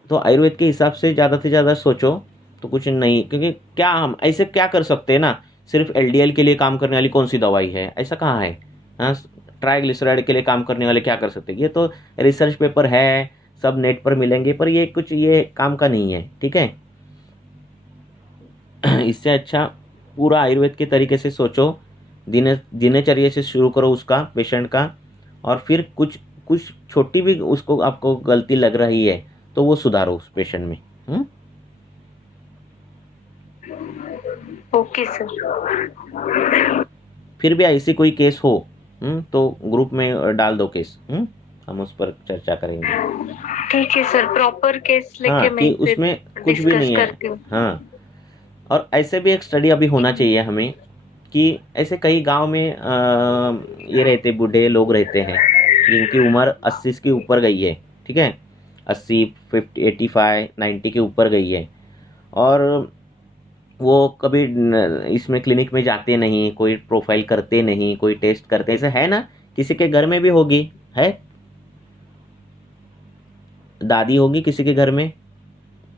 तो आयुर्वेद के हिसाब से ज़्यादा सोचो तो कुछ नहीं, क्योंकि क्या हम ऐसे क्या कर सकते हैं ना, सिर्फ एलडीएल के लिए काम करने वाली कौन सी दवाई है, ऐसा कहाँ है। हाँ, ट्राइग्लिसराइड के लिए काम करने वाले क्या कर सकते हैं, ये तो रिसर्च पेपर है, सब नेट पर मिलेंगे, पर ये कुछ ये काम का नहीं है। ठीक है, इससे अच्छा पूरा आयुर्वेद के तरीके से सोचो, दिनचर्या से शुरू करो उसका, पेशेंट का, और फिर कुछ कुछ छोटी भी उसको आपको गलती लग रही है तो वो सुधारो उस पेशेंट में। Okay sir. फिर भी ऐसी कोई केस हो तो ग्रुप में डाल दो केस, हम उस पर चर्चा करेंगे। ठीक है सर, प्रॉपर केस हाँ, लेके मैं कि उसमें कुछ भी डिस्कस नहीं है। करती हूँ। हाँ, और ऐसे भी एक स्टडी अभी होना चाहिए हमें कि ऐसे कई गांव में ये रहते बूढ़े लोग रहते हैं जिनकी उम्र 80 के ऊपर गई है। ठीक है, 80, 50, 85, 90 के ऊपर गई है, और वो कभी इसमें क्लिनिक में जाते नहीं, कोई प्रोफाइल करते नहीं, कोई टेस्ट करते, ऐसा है ना, किसी के घर में भी होगी, है दादी होगी किसी के घर में,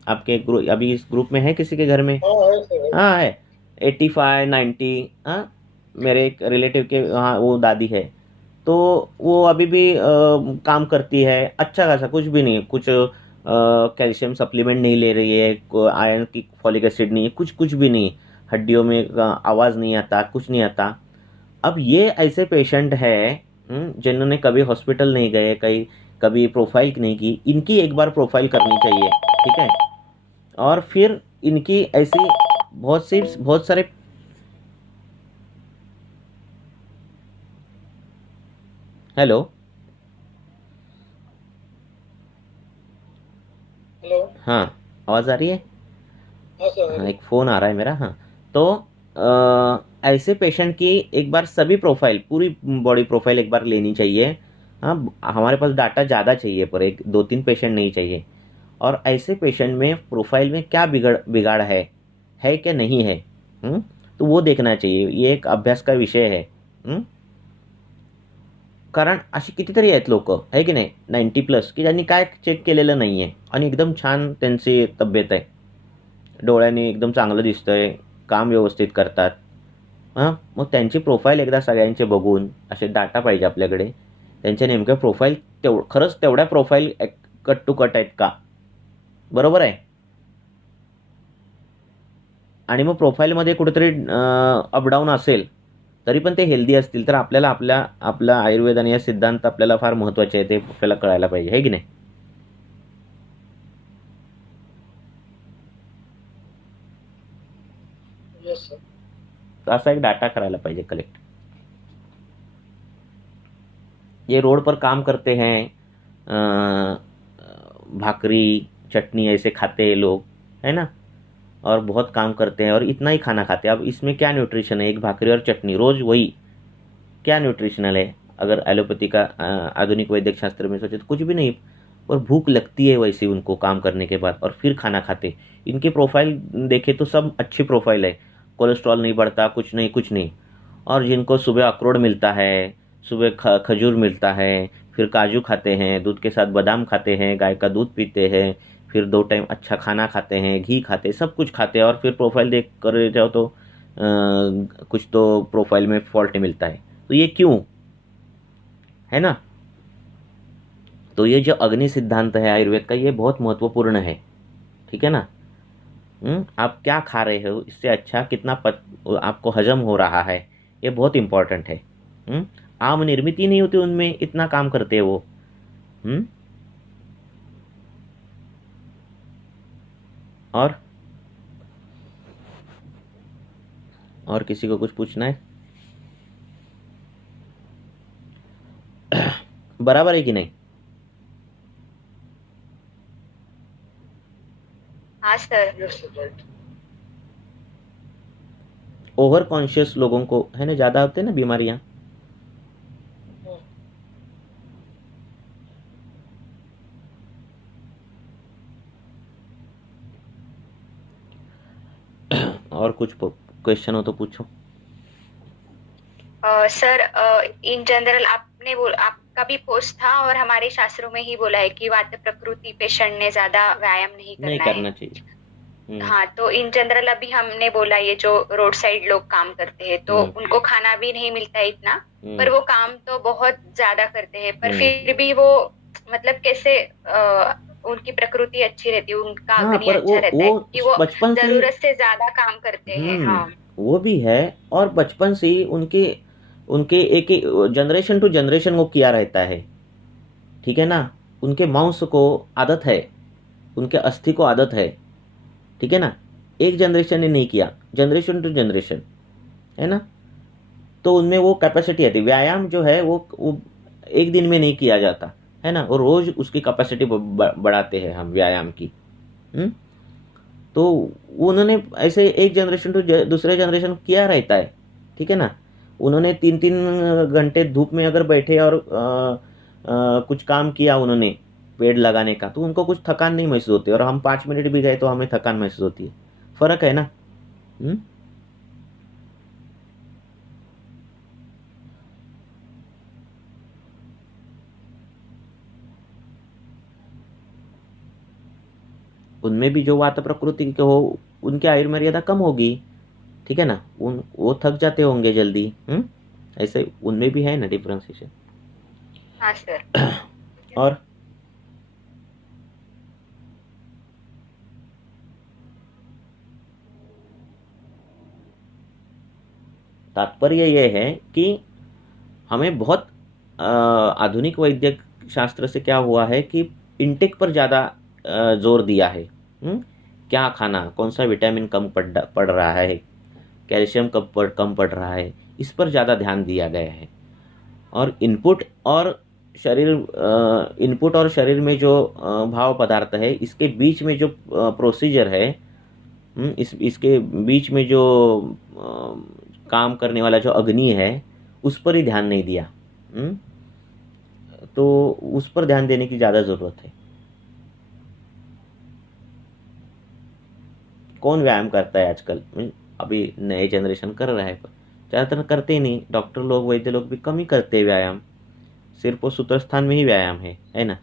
आपके ग्रुप अभी इस ग्रुप में है किसी के घर में? हाँ है सर, हाँ है, 85, 90। हाँ, मेरे एक रिलेटिव के, हाँ वो दादी है, तो वो अभी भी काम करती है अच्छा खासा, कुछ भी नहीं, कुछ कैल्शियम सप्लीमेंट नहीं ले रही है, आयरन की फॉलिक एसिड नहीं है, कुछ कुछ भी नहीं, हड्डियों में आवाज़ नहीं आता, कुछ नहीं आता। अब ये ऐसे पेशेंट है जिन्होंने कभी हॉस्पिटल नहीं गए, कहीं कभी प्रोफाइल नहीं की, इनकी एक बार प्रोफाइल करनी चाहिए। ठीक है, और फिर इनकी ऐसी बहुत सारे हेलो हेलो, हाँ, आवाज़ आ रही है? हाँ सर, हाँ, एक फ़ोन आ रहा है मेरा। हाँ, तो ऐसे पेशेंट की एक बार सभी प्रोफाइल, पूरी बॉडी प्रोफाइल एक बार लेनी चाहिए। हाँ, हमारे पास डाटा ज़्यादा चाहिए, पर एक 2-3 पेशेंट नहीं चाहिए। और ऐसे पेशेंट में प्रोफाइल में क्या बिगाड़ है क्या नहीं है, तो वो देखना चाहिए। ये एक अभ्यास का विषय है। कारण अशी कितीतरी आहेत लोक, आहे की नाही, 90+ की ज्यांनी काय चेक केलेलं नाही आहे आणि एकदम छान त्यांची तब्येत आहे, डोळ्यांनी एकदम चांगलं दिसतंय, काम व्यवस्थित करतात। हां, मग त्यांची प्रोफाईल एकदा सगळ्यांचे बघून, असे डाटा पाहिजे आपल्याकडे, त्यांच्या नेमक्या प्रोफाईल खरंच तेवढ्या प्रोफाईल कट टू कट आहेत का, बरोबर आहे? आणि मग प्रोफाईलमध्ये कुठेतरी अपडाऊन असेल तरी पण ते हेल्दी असतील तर आपल्याला आपला आयुर्वेद आणि या सिद्धांत आपल्याला फार महत्त्वाचे आहे, ते आपल्याला कळायला पाहिजे, है की नाही? यस सर, तो असा एक डाटा करायला पाहिजे कलेक्ट। ये रोड पर काम करते हैं, भाकरी चटनी ऐसे खाते हैं लोग, है ना, और बहुत काम करते हैं और इतना ही खाना खाते हैं। अब इसमें क्या न्यूट्रिशन है, एक भाकरी और चटनी रोज, वही क्या न्यूट्रिशनल है? अगर एलोपैथी का आधुनिक वैद्यक शास्त्र में सोचे तो कुछ भी नहीं, और भूख लगती है वैसे उनको काम करने के बाद, और फिर खाना खाते। इनकी प्रोफाइल देखे तो सब अच्छी प्रोफाइल है, कोलेस्ट्रॉल नहीं बढ़ता, कुछ नहीं कुछ नहीं। और जिनको सुबह अखरोट मिलता है, सुबह खजूर मिलता है, फिर काजू खाते हैं, दूध के साथ बादाम खाते हैं, गाय का दूध पीते हैं, फिर 2 टाइम अच्छा खाना खाते हैं, घी खाते हैं, सब कुछ खाते हैं, और फिर प्रोफाइल देख कर जाओ तो कुछ तो प्रोफाइल में फॉल्ट मिलता है। तो ये क्यों है ना? तो ये जो अग्नि सिद्धांत है आयुर्वेद का, ये बहुत महत्वपूर्ण है। ठीक है ना? आप क्या खा रहे हो, इससे अच्छा कितना आपको हजम हो रहा है, ये बहुत इम्पोर्टेंट है। आम निर्मित ही नहीं होती उनमें, इतना काम करते हैं वो। हम्म। और किसी को कुछ पूछना है? बराबर है कि नहीं? हाँ sir. Yes right. Over conscious लोगों को है ना ज़्यादा होते हैं ना बीमारियां। और कुछ क्वेश्चन हो तो पूछो। सर इन जनरल आपका भी पोस्ट था और हमारे शास्त्रों में ही बोला है कि वात प्रकृति पेशेंट ने ज्यादा व्यायाम नहीं नहीं करना करना है। चाहिए। हाँ, तो इन जनरल अभी हमने बोला ये जो रोड साइड लोग काम करते हैं तो उनको खाना भी नहीं मिलता है इतना, पर वो काम तो बहुत ज्यादा करते हैं, पर फिर भी वो मतलब कैसे उनकी प्रकृति अच्छी रहती है, उनका हाँ, अग्नि पर अच्छा रहता है कि वो बचपन से जरूरत से ज्यादा काम करते हैं। हाँ वो भी है। और बचपन से ही उनके उनके एक जनरेशन टू जनरेशन वो किया रहता है, ठीक है ना। उनके मांस को आदत है, उनके अस्थि को आदत है, ठीक है ना। एक जनरेशन ने नहीं किया, जनरेशन टू जनरेशन, है ना। तो उनमें वो कैपेसिटी आती है। व्यायाम जो है वो एक दिन में नहीं किया जाता है ना, वो रोज उसकी कैपेसिटी बढ़ाते हैं हम व्यायाम की। तो उन्होंने ऐसे एक जनरेशन टू दूसरे जनरेशन किया रहता है, ठीक है ना। उन्होंने 3-3 घंटे धूप में अगर बैठे और कुछ काम किया उन्होंने पेड़ लगाने का, तो उनको कुछ थकान नहीं महसूस होती, और हम 5 मिनट भी गए तो हमें थकान महसूस होती है। फर्क है ना। उनमें भी जो वात प्रकृति के हो उनकी आयुर्मर्यादा कम होगी, ठीक है ना। वो थक जाते होंगे जल्दी। ऐसे उनमें भी है ना डिफरेंशिएशन। हाँ सर। और तात्पर्य ये है कि हमें बहुत आधुनिक वैद्य शास्त्र से क्या हुआ है कि इंटेक पर ज़्यादा जोर दिया है। क्या खाना, कौन सा विटामिन कम पड़ रहा है, कैल्शियम कम पड़ रहा है, इस पर ज़्यादा ध्यान दिया गया है। और इनपुट और शरीर में जो भाव पदार्थ है, इसके बीच में जो प्रोसीजर है, इसके बीच में जो काम करने वाला जो अग्नि है, उस पर ही ध्यान नहीं दिया। तो उस पर ध्यान देने की ज़्यादा ज़रूरत है। कौन व्यायाम करता है आजकल? अभी नए जनरेशन कर रहा है, पर ज़्यादातर करते ही नहीं। डॉक्टर लोग, वैद्य लोग भी कम ही करते हैं व्यायाम। सिर्फ वो सूत्रस्थान में ही व्यायाम है ना।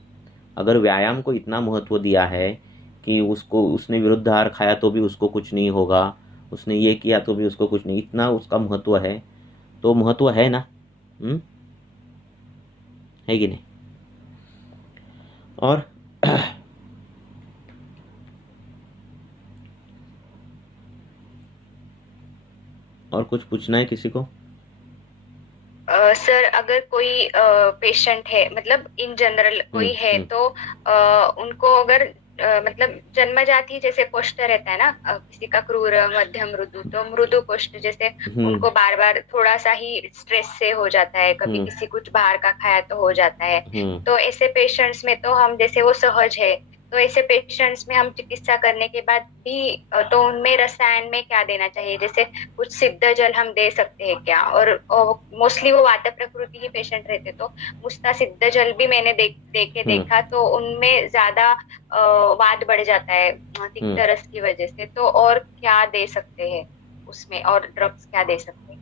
अगर व्यायाम को इतना महत्व दिया है कि उसने विरुद्ध आहार खाया तो भी उसको कुछ नहीं होगा, उसने ये किया तो भी उसको कुछ नहीं, इतना उसका महत्व है, तो महत्व है ना। है कि नहीं? और और कुछ पूछना है किसी को? सर अगर कोई पेशेंट है, मतलब इन जनरल कोई है तो उनको अगर मतलब जन्मजात ही जैसे कोष्ठ रहता है ना, किसी का क्रूर, मध्यम, मृदु, तो मृदु कोष्ठ जैसे उनको बार बार थोड़ा सा ही स्ट्रेस से हो जाता है, कभी किसी कुछ बाहर का खाया तो हो जाता है, तो ऐसे पेशेंट्स में तो हम जैसे वो सहज है, तो ऐसे पेशेंट्स में हम चिकित्सा करने के बाद भी तो उनमें रसायन में क्या देना चाहिए, जैसे कुछ सिद्ध जल हम दे सकते हैं क्या? और मोस्टली वो वात प्रकृति ही पेशेंट रहते, तो मुस्ता सिद्ध जल भी मैंने देखा तो उनमें ज्यादा वात बढ़ जाता है तिक्त रस की वजह से, तो और क्या दे सकते हैं उसमें, और ड्रग्स क्या दे सकते हैं?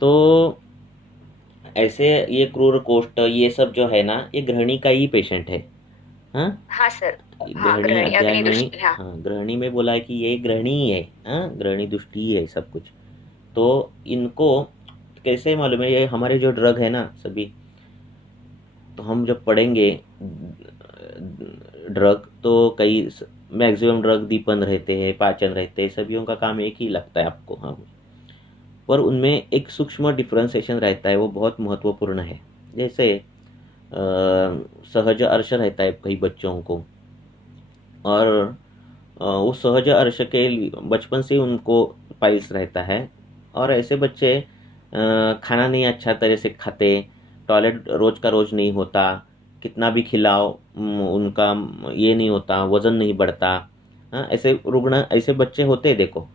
तो ऐसे ये क्रूर कोष्ठ ये सब जो है ना, ये गृहिणी का ही पेशेंट है। हाँ सर। गृहिणी अध्याय में, गृहिणी में बोला है कि ये गृहिणी ही है, गृहिणी दुष्टि ही है सब कुछ। तो इनको कैसे मालूम है? ये हमारे जो ड्रग है ना सभी, तो हम जब पढ़ेंगे ड्रग, तो कई मैक्सिमम ड्रग दीपन रहते हैं, पाचन रहते हैं, सभी का काम एक ही लगता है आपको। हाँ, पर उनमें एक सूक्ष्म डिफ्रेंसिएशन रहता है, वो बहुत महत्वपूर्ण है। जैसे सहज अर्श रहता है कई बच्चों को, और वो सहज अर्श के बचपन से उनको पाइल्स रहता है। और ऐसे बच्चे खाना नहीं अच्छा तरह से खाते, टॉयलेट रोज का रोज नहीं होता, कितना भी खिलाओ उनका ये नहीं होता, वजन नहीं बढ़ता। ऐसे रुग्ण ऐसे बच्चे होते हैं देखो।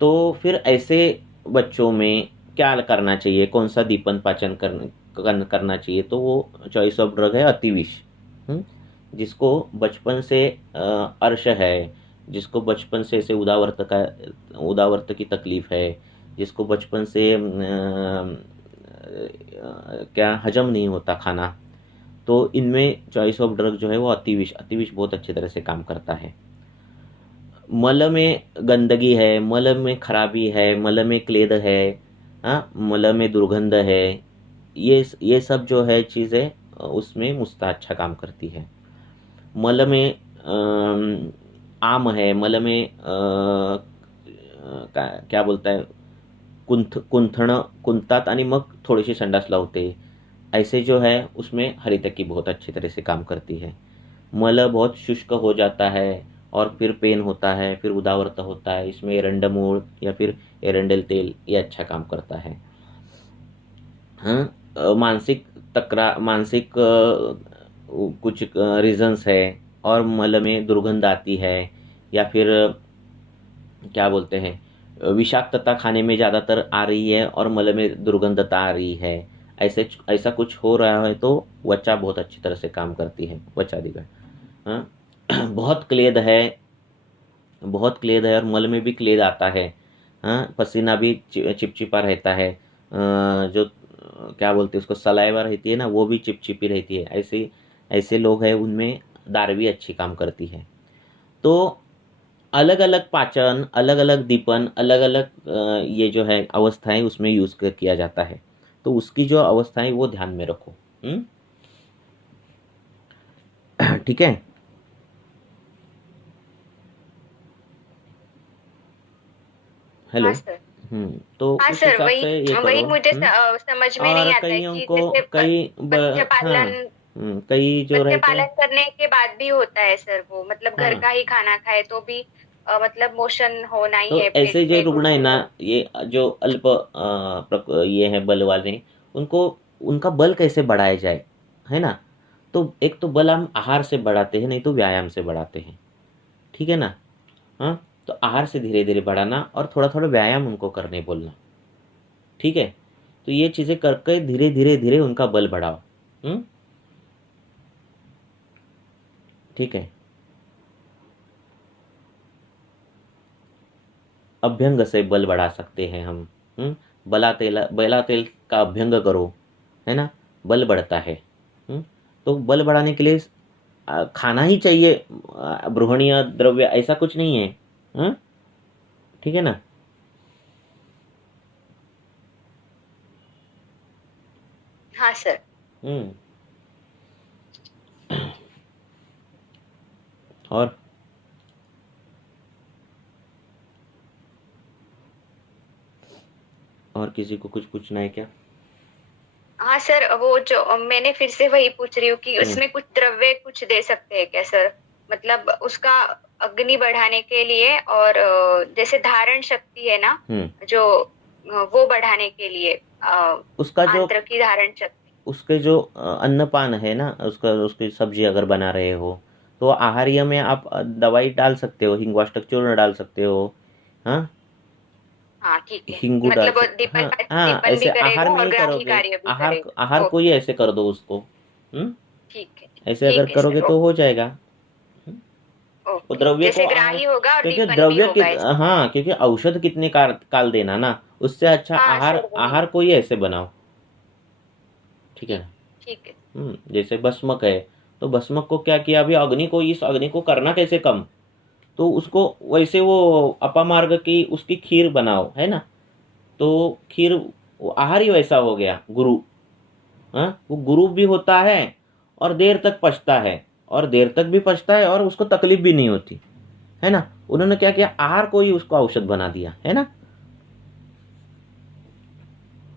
तो फिर ऐसे बच्चों में क्या करना चाहिए, कौन सा दीपन पाचन करना चाहिए? तो वो चॉइस ऑफ ड्रग है अतिविष। जिसको बचपन से अर्श है, जिसको बचपन से ऐसे उदावर्त की तकलीफ है, जिसको बचपन से क्या हजम नहीं होता खाना, तो इनमें चॉइस ऑफ ड्रग जो है वो अतिविष बहुत अच्छी तरह से काम करता है। मल में गंदगी है, मल में खराबी है, मल में क्लेद है, मल में दुर्गंध है, ये सब जो है चीज़ें उसमें मुस्ता अच्छा काम करती है। मल में आम है, मल में क्या बोलता है कुंथतात आणि मग थोडीशी संडास लावते, ऐसे जो है उसमें हरितकी बहुत अच्छी तरह से काम करती है। मल बहुत शुष्क हो जाता है और फिर पेन होता है, फिर उदावर्त होता है, इसमें एरंडमूल या फिर एरंडेल तेल ये अच्छा काम करता है। मानसिक कुछ रीजंस है और मल में दुर्गंध आती है, या फिर क्या बोलते हैं विषाक्तता खाने में ज़्यादातर आ रही है और मल में दुर्गंधता आ रही है, ऐसा कुछ हो रहा है तो वचा बहुत अच्छी तरह से काम करती है, वचादिगण। बहुत क्लेद है और मल में भी क्लेद आता है, पसीना भी चिपचिपा रहता है, जो क्या बोलते हैं उसको सलाइवा रहती है ना, वो भी चिपचिपी रहती है। ऐसे लोग हैं, उनमें दारवी अच्छी काम करती है। तो अलग अलग पाचन, अलग अलग दीपन, अलग अलग ये जो है अवस्थाएं उसमें यूज किया जाता है। तो उसकी जो अवस्थाएं वो ध्यान में रखो। ठीक है। हेलो। हाँ सर। तो हाँ उस सर, हिसाब से ये करो। वही मुझे समझ में नहीं और आता है कईयों कि को जैसे बच्चे पालन कई जो बच्चे रहते पालन हैं, करने के बाद भी होता है सर, वो मतलब घर हाँ, का ही खाना खाए तो भी मतलब मोशन होना ही तो है पेट ऐसे जो में रुग्ण कुछ है ना, तो। ये जो अल्प ये है बल वाले, उनको उनका बल कैसे बढ़ाया जाए, है ना? तो एक तो बल हम आहार से बढ़ाते हैं, नहीं तो व्यायाम से बढ़ाते हैं। ठीक है ना? हाँ, तो आहार से धीरे धीरे बढ़ाना और थोड़ा थोड़ा व्यायाम उनको करने बोलना। ठीक है, तो ये चीजें करके धीरे धीरे धीरे उनका बल बढ़ाओ। ठीक है। अभ्यंग से बल बढ़ा सकते हैं हम। बेला तेल का अभ्यंग करो, है ना, बल बढ़ता है। तो बल बढ़ाने के लिए खाना ही चाहिए, बृहणीय द्रव्य ऐसा कुछ नहीं है। ठीक है ना? हाँ सर। और किसी को कुछ पूछना है क्या? हाँ सर, वो जो मैंने फिर से वही पूछ रही हूँ कि उसमें कुछ द्रव्य कुछ दे सकते हैं क्या सर? मतलब उसका अग्नि बढ़ाने के लिए, और जैसे धारण शक्ति है ना, जो वो बढ़ाने के लिए, उसका जो आंत्र की धारण शक्ति, उसके जो अन्नपान है ना, उसकी सब्जी अगर बना रहे हो तो आहार्य में आप दवाई डाल सकते हो, हिंगवाष्टक चूर्ण डाल सकते हो। हाँ, हाँ ठीक है, हिंगू डाल मतलब वो सकते। दीपन हाँ, दीपन भी ऐसे आहार करेगा में और नहीं ग्राही करोगे, कार्य भी आहार करेगा। को ही ऐसे कर दो उसको। ठीक है, ऐसे अगर करोगे सर, तो हो जाएगा। वो ओके, द्रव्य जैसे को ग्राही होगा और क्योंकि दीपन भी होगा ऐसे। हाँ, क्योंकि औषध कितने काल देना ना, उससे अच्छा हाँ सर, वही। आहार को ही ऐसे बनाओ। ठीक है ठीक ना? ठीक है। जैसे भस्मक है, तो भस्मक को क्या किया, अभी इस अग्नि को करना कैसे कम, तो उसको वैसे वो अपामार्ग की उसकी खीर बनाओ, है ना? तो खीर आहार ही वैसा हो गया गुरु। वो गुरु भी होता है और देर तक पचता है, और उसको तकलीफ भी नहीं होती, है ना? उन्होंने क्या किया, आहार को ही उसको औषध बना दिया, है ना?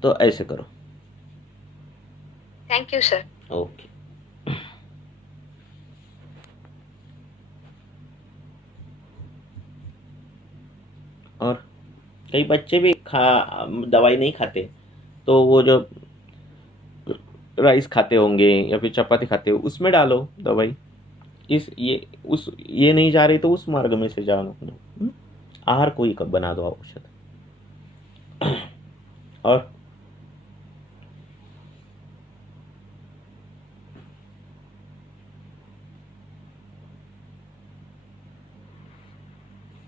तो ऐसे करो। Thank you sir. ओके. और कई बच्चे भी दवाई नहीं खाते, तो वो जो राइस खाते होंगे या फिर चपाती खाते हो उसमें डालो दवाई. ये नहीं जा रही तो उस मार्ग में से जाओ. आहार कोई कब बना दो औषध.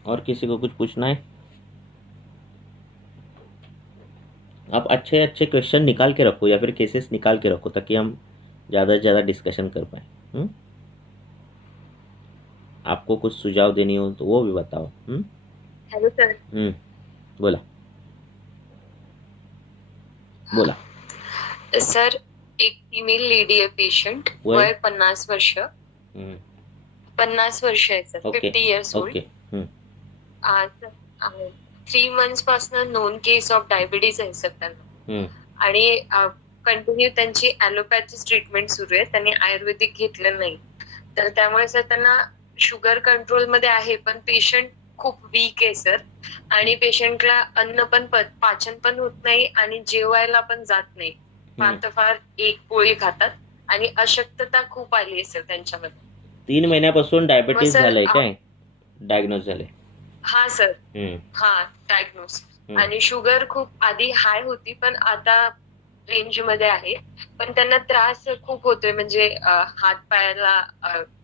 और किसी को कुछ पूछना है? आप अच्छे अच्छे क्वेश्चन निकाल के रखो या फिर केसेस निकाल के रखो ताकि हम ज़्यादा से ज़्यादा डिस्कशन कर पाए. आपको कुछ सुझाव देनी हो तो वो भी बताओ. Hello sir. बोला बोला. सर, एक फीमेल लेडी आहे पेशंट, वय 50 वर्ष. 50 वर्ष आहे sir. 50 years old. Okay. 3 months पासून नोन केस ऑफ डायबिटीज आहे सर त्यांना. आणि कंटिन्यू त्यांची ॲलोपॅथी ट्रीटमेंट सुरू आहे. त्यांनी आयुर्वेदिक घेतलं नाही, तर त्यामुळे सर त्यांना शुगर कंट्रोल मध्ये आहे, पण पेशंट खूप वीक आहे सर. आणि पेशंटला अन्न पण पाचन पण होत नाही आणि जेवायला पण जात नाही. फार एक पोळी खातात आणि अशक्तता खूप आली आहे सर त्यांच्यामध्ये. 3 महिन्यापासून डायबिटीज झालंय काय? डायग्नोज झालंय? हा सर. हा डायग्नोज. आणि शुगर खूप आधी हाय होती पण आता रेंज मध्ये आहे. पण त्यांना त्रास खूप होतोय, म्हणजे हात पायाला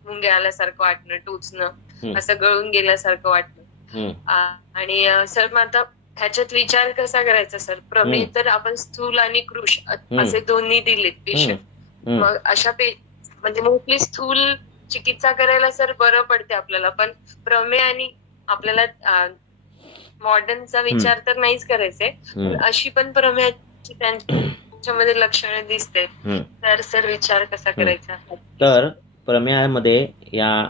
मुंग्या आल्यासारखं वाटणं, टोचणं, असं गळून गेल्यासारखं वाटणं. आणि सर मग आता ह्याच्यात विचार कसा करायचा सर? प्रमेय तर आपण स्थूल आणि कृश असे दोन्ही दिलेत पेशंट. मग अशा म्हणजे मोस्टली स्थूल चिकित्सा करायला सर बरं पडते आपल्याला, पण प्रमेय आणि आपल्याला मॉडर्नचा विचार तर नाहीच करायचे. अशी पण प्रमेयाची त्यांच्यामध्ये लक्षणं दिसते, तर सर विचार कसा करायचा? तर प्रमेयामध्ये या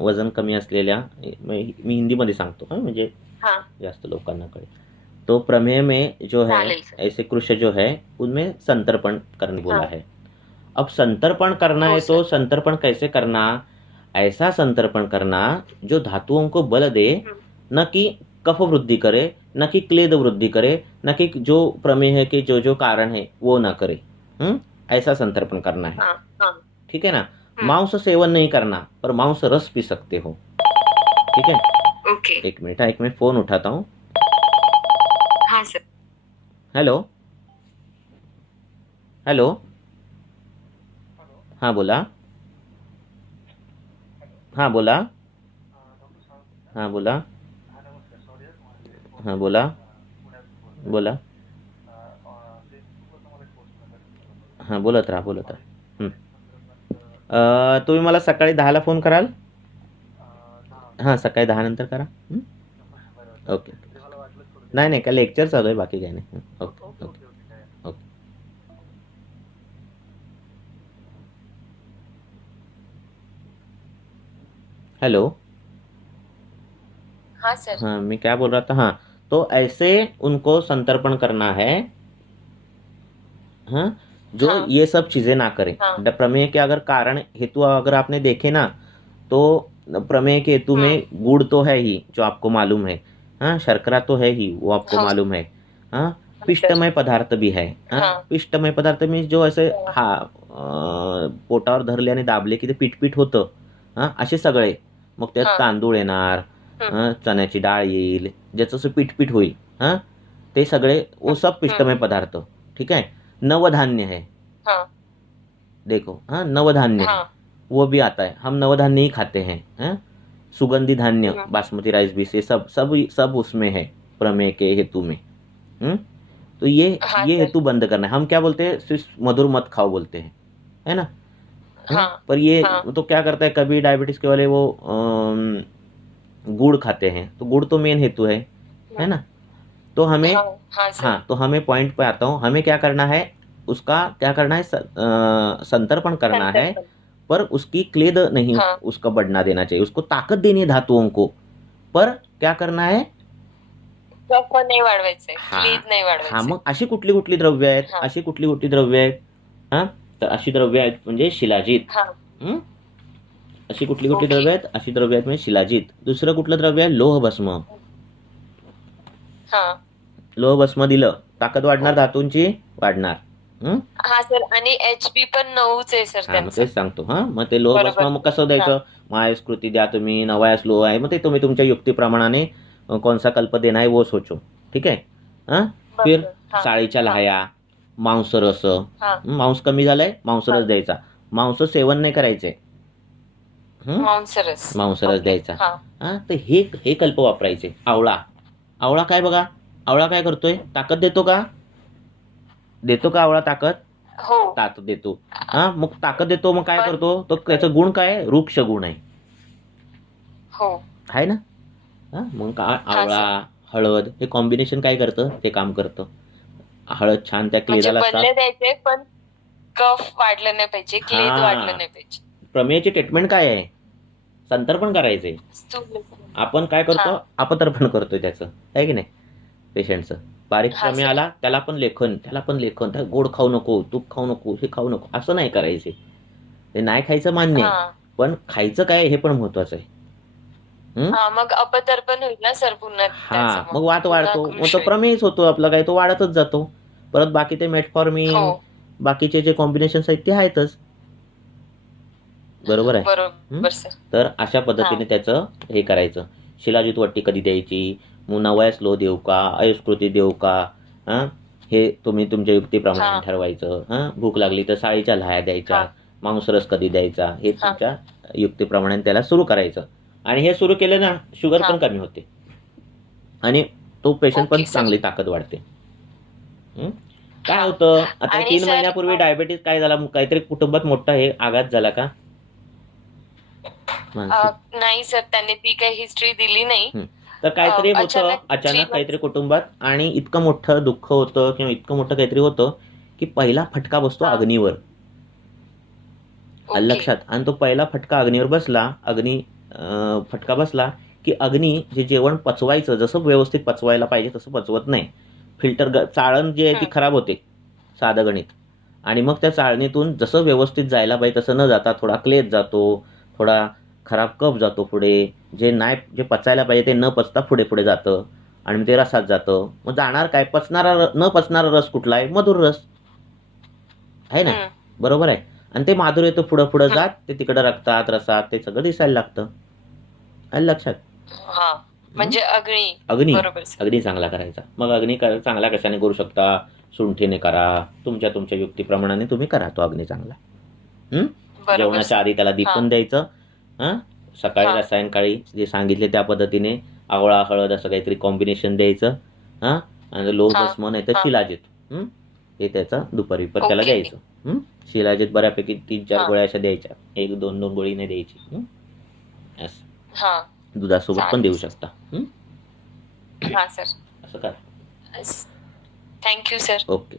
वजन कमी असलेल्या, मी हिंदीमध्ये सांगतो म्हणजे जास्त लोकांना कळेल. तो प्रमेय में जो है ऐसे कृश जो है उनमें संतर्पण करने बोला है. अब संतर्पण करना है तो संतर्पण कैसे करना? ऐसा संतर्पण करना जो धातुओं को बल दे, न कि कफ वृद्धि करे, न कि क्लेद वृद्धि करे, न कि जो प्रमेय के जो कारण है वो ना करे. ऐसा संतर्पण करना है. ठीक है ना? मांस सेवन नहीं करना, पर मांस रस पी सकते हो. ठीक है? ओके. एक मिनट फोन उठाता हूँ. हाँ सर. हेलो. हाँ बोला. हाँ बोला. हाँ बोलत राहा. तुम्ही मला सकाळी 10ला फोन कराल? हां, सकाळी 10 नंतर करा. ओके. नाही काय लेक्चर चालू आहे, बाकी काही नाही. ओके. हेलो. हाँ सर. हाँ, मैं क्या बोल रहा था? हाँ, तो ऐसे उनको संतर्पण करना है. हाँ, जो ये सब चीजें ना करें. प्रमेय के अगर कारण हेतु अगर आपने देखे ना, तो प्रमेय के हेतु में गुड़ तो है ही जो आपको मालूम है. हाँ, शर्करा तो है ही वो आपको मालूम है. हाँ, पिष्टमय पदार्थ भी है. पिष्टमय पदार्थ में जो असे पोटावर धरल्याने दाबले की ते पीठ होतं. असे सगळे. मग त्यात तांदूळ येणार, चण्याची डाळ येईल, ज्याचं असं पीठ होईल. ते सगळे वो सब पिष्टमय पदार्थ. ठीक है? नवधान्य है. देखो, नवधान्य है, वो भी आता है. हम नवधान्य ही खाते हैं. सुगंधी धान्य, बासमती राइस भी से सब उसमें है प्रमेय के हेतु में. तो ये हेतु बंद करना है. हम क्या बोलते हैं? सिर्फ मधुर मत खाओ बोलते हैं, है ना? पर ये तो क्या करता है, कभी डायबिटीज के वाले वो गुड़ खाते हैं, तो गुड़ तो मेन हेतु है ना? तो हमें तो हमें पॉइंट पे आता हूँ. हमें क्या करना है? उसका क्या करना है? संतर्पण करना है, पर उसकी क्लेद नहीं उसका बढ़ना देना चाहिए. उसको ताकद देनी है धातुओं को, पर क्या करना है? नाही वाढवायचंय, क्लेद नाही वाढवायचं. मग अशी कुठली द्रव्य आहेत? तर अशी द्रव्य आहेत म्हणजे शिलाजीत. अशी कुठली कुठली द्रव्य आहेत? अशी द्रव्य आहेत म्हणजे शिलाजीत. दुसरं कुठलं द्रव्य आहे? लोहभस्म. लोहभस्म दिलं, ताकद वाढणार, धातूंची वाढणार. हा सर, आणि HB पण 9च आहे सर त्यांचं. तेच सांगतो. मग ते लोहभस्म मग कसं द्यायचं? मायस कृती द्या तुम्ही, नवायस लोह आहे, मग ते तुम्ही तुमच्या युक्तीप्रमाणाने कोणसा कल्प देना है वो सोचो. ठीक आहे. फिर साळीच्या लाह्या, मांसरस. मांस कमी झालाय, मांसरस द्यायचा. मांस सेवन नाही करायचंय, मांसरस द्यायचा. तर हे कल्प वापरायचे. आवळा काय बघा, आवळा काय करतोय? ताकद देतो का? देतो का आवळा ताकद? ताकद देतो. मग ताकद देतो, मग काय करतो? तो त्याचा गुण काय? वृक्ष गुण आहे ना. मग आवळा, हळद हे कॉम्बिनेशन काय करतं? ते काम करतं. हळद छान त्या क्लेदाला द्यायचे, पण कफ वाढलं नाही पाहिजे, क्लेद वाढलं नाही पाहिजे. प्रमेयाचे ट्रीटमेंट काय आहे? संतर्पण करायचंय. आपण काय करतो? अपतर्पण करतोय त्याचं, आहे की नाही, पेशंटचं. बारीक प्रमेय आला, त्याला पण लेखन, गोड खाऊ नको, तूप खाऊ नको, हे खाऊ नको, असं नाही करायचे. ते नाही खायचं मान्य आहे, पण खायचं काय हे पण महत्वाचं आहे. मग अपतर्पण होईल ना सर पुन्हा. मग वात वाढतो, मग तो प्रमेयच होतो आपला, काय तो वाढतच जातो. परत बाकी ते मेटफॉर्मिन, बाकीचे जे कॉम्बिनेशन्स आहेत ते आहेतच. बरोबर आहे. तर अशा पद्धतीने त्याचं हे करायचं. शिलाजीत वट्टी कधी द्यायची, मग नवयास लोह देऊ का, अयस्कृती देऊ का, हे तुम्ही तुमच्या युक्तीप्रमाणे ठरवायचं. भूक लागली तर साळीच्या लाह्या द्यायच्या, मांसरस कधी द्यायचा, हे तुमच्या युक्तीप्रमाणे त्याला सुरू करायचं. आणि हे सुरू केलं ना, शुगर पण कमी होते आणि तो पेशंट पण चांगली ताकद वाढते. काय होतं आता 3 महिन्यापूर्वी डायबेटीस काय झाला? काहीतरी कुटुंबात मोठा हे आघात झाला का? नाही सर, त्यांनी ती काही हिस्ट्री दिली नाही. तर काहीतरी होतं अचानक काहीतरी कुटुंबात, आणि इतकं मोठं दुःख होतं किंवा इतकं मोठं काहीतरी होतं की पहिला फटका बसतो अग्नीवर. लक्षात. आणि तो पहिला फटका अग्नीवर बसला, फटका बसला की अग्नी जे जेवण पचवायचं, जसं व्यवस्थित पचवायला पाहिजे तसं पचवत नाही. फिल्टर चाळण जी आहे ती खराब होते, साधं गणित. आणि मग त्या चाळणीतून जसं व्यवस्थित जायला पाहिजे तसं न जाता थोडा क्लेद जातो, थोडा खराब कप जातो पुढे, जे पचायला पाहिजे ते न पचता पुढे पुढे जातं आणि मग ते रसात जातं. मग जाणार काय? न पचणारा रस कुठला आहे? मधुर रस आहे ना. बरोबर आहे. आणि ते माधुर्य तो पुढं पुढं जात ते तिकडं रक्तात, रसात ते सगळं दिसायला लागतं. आलं लक्षात. म्हणजे अग्नी चांगला करायचा. मग अग्नी चांगला कशाने करू शकता? सुंठीने करा, तुमच्या युक्तीप्रमाणे तुम्ही करा तो अग्नी चांगला. जेवणाच्या आधी त्याला दीपन द्यायचं. सकाळी सायंकाळी जे सांगितले त्या पद्धतीने आवळा, हळद असं काहीतरी कॉम्बिनेशन द्यायचं. आणि लोहभस्म नाही तर शिलाजीत, हे त्याचा दुपारी त्याला द्यायचं. शिलाजीत बऱ्यापैकी 3-4 गोळ्या अशा द्यायच्या, 1-2 गोळी नाही द्यायची. दुधासोबत पण देऊ शकता. असं करा. Thank you sir. ओके.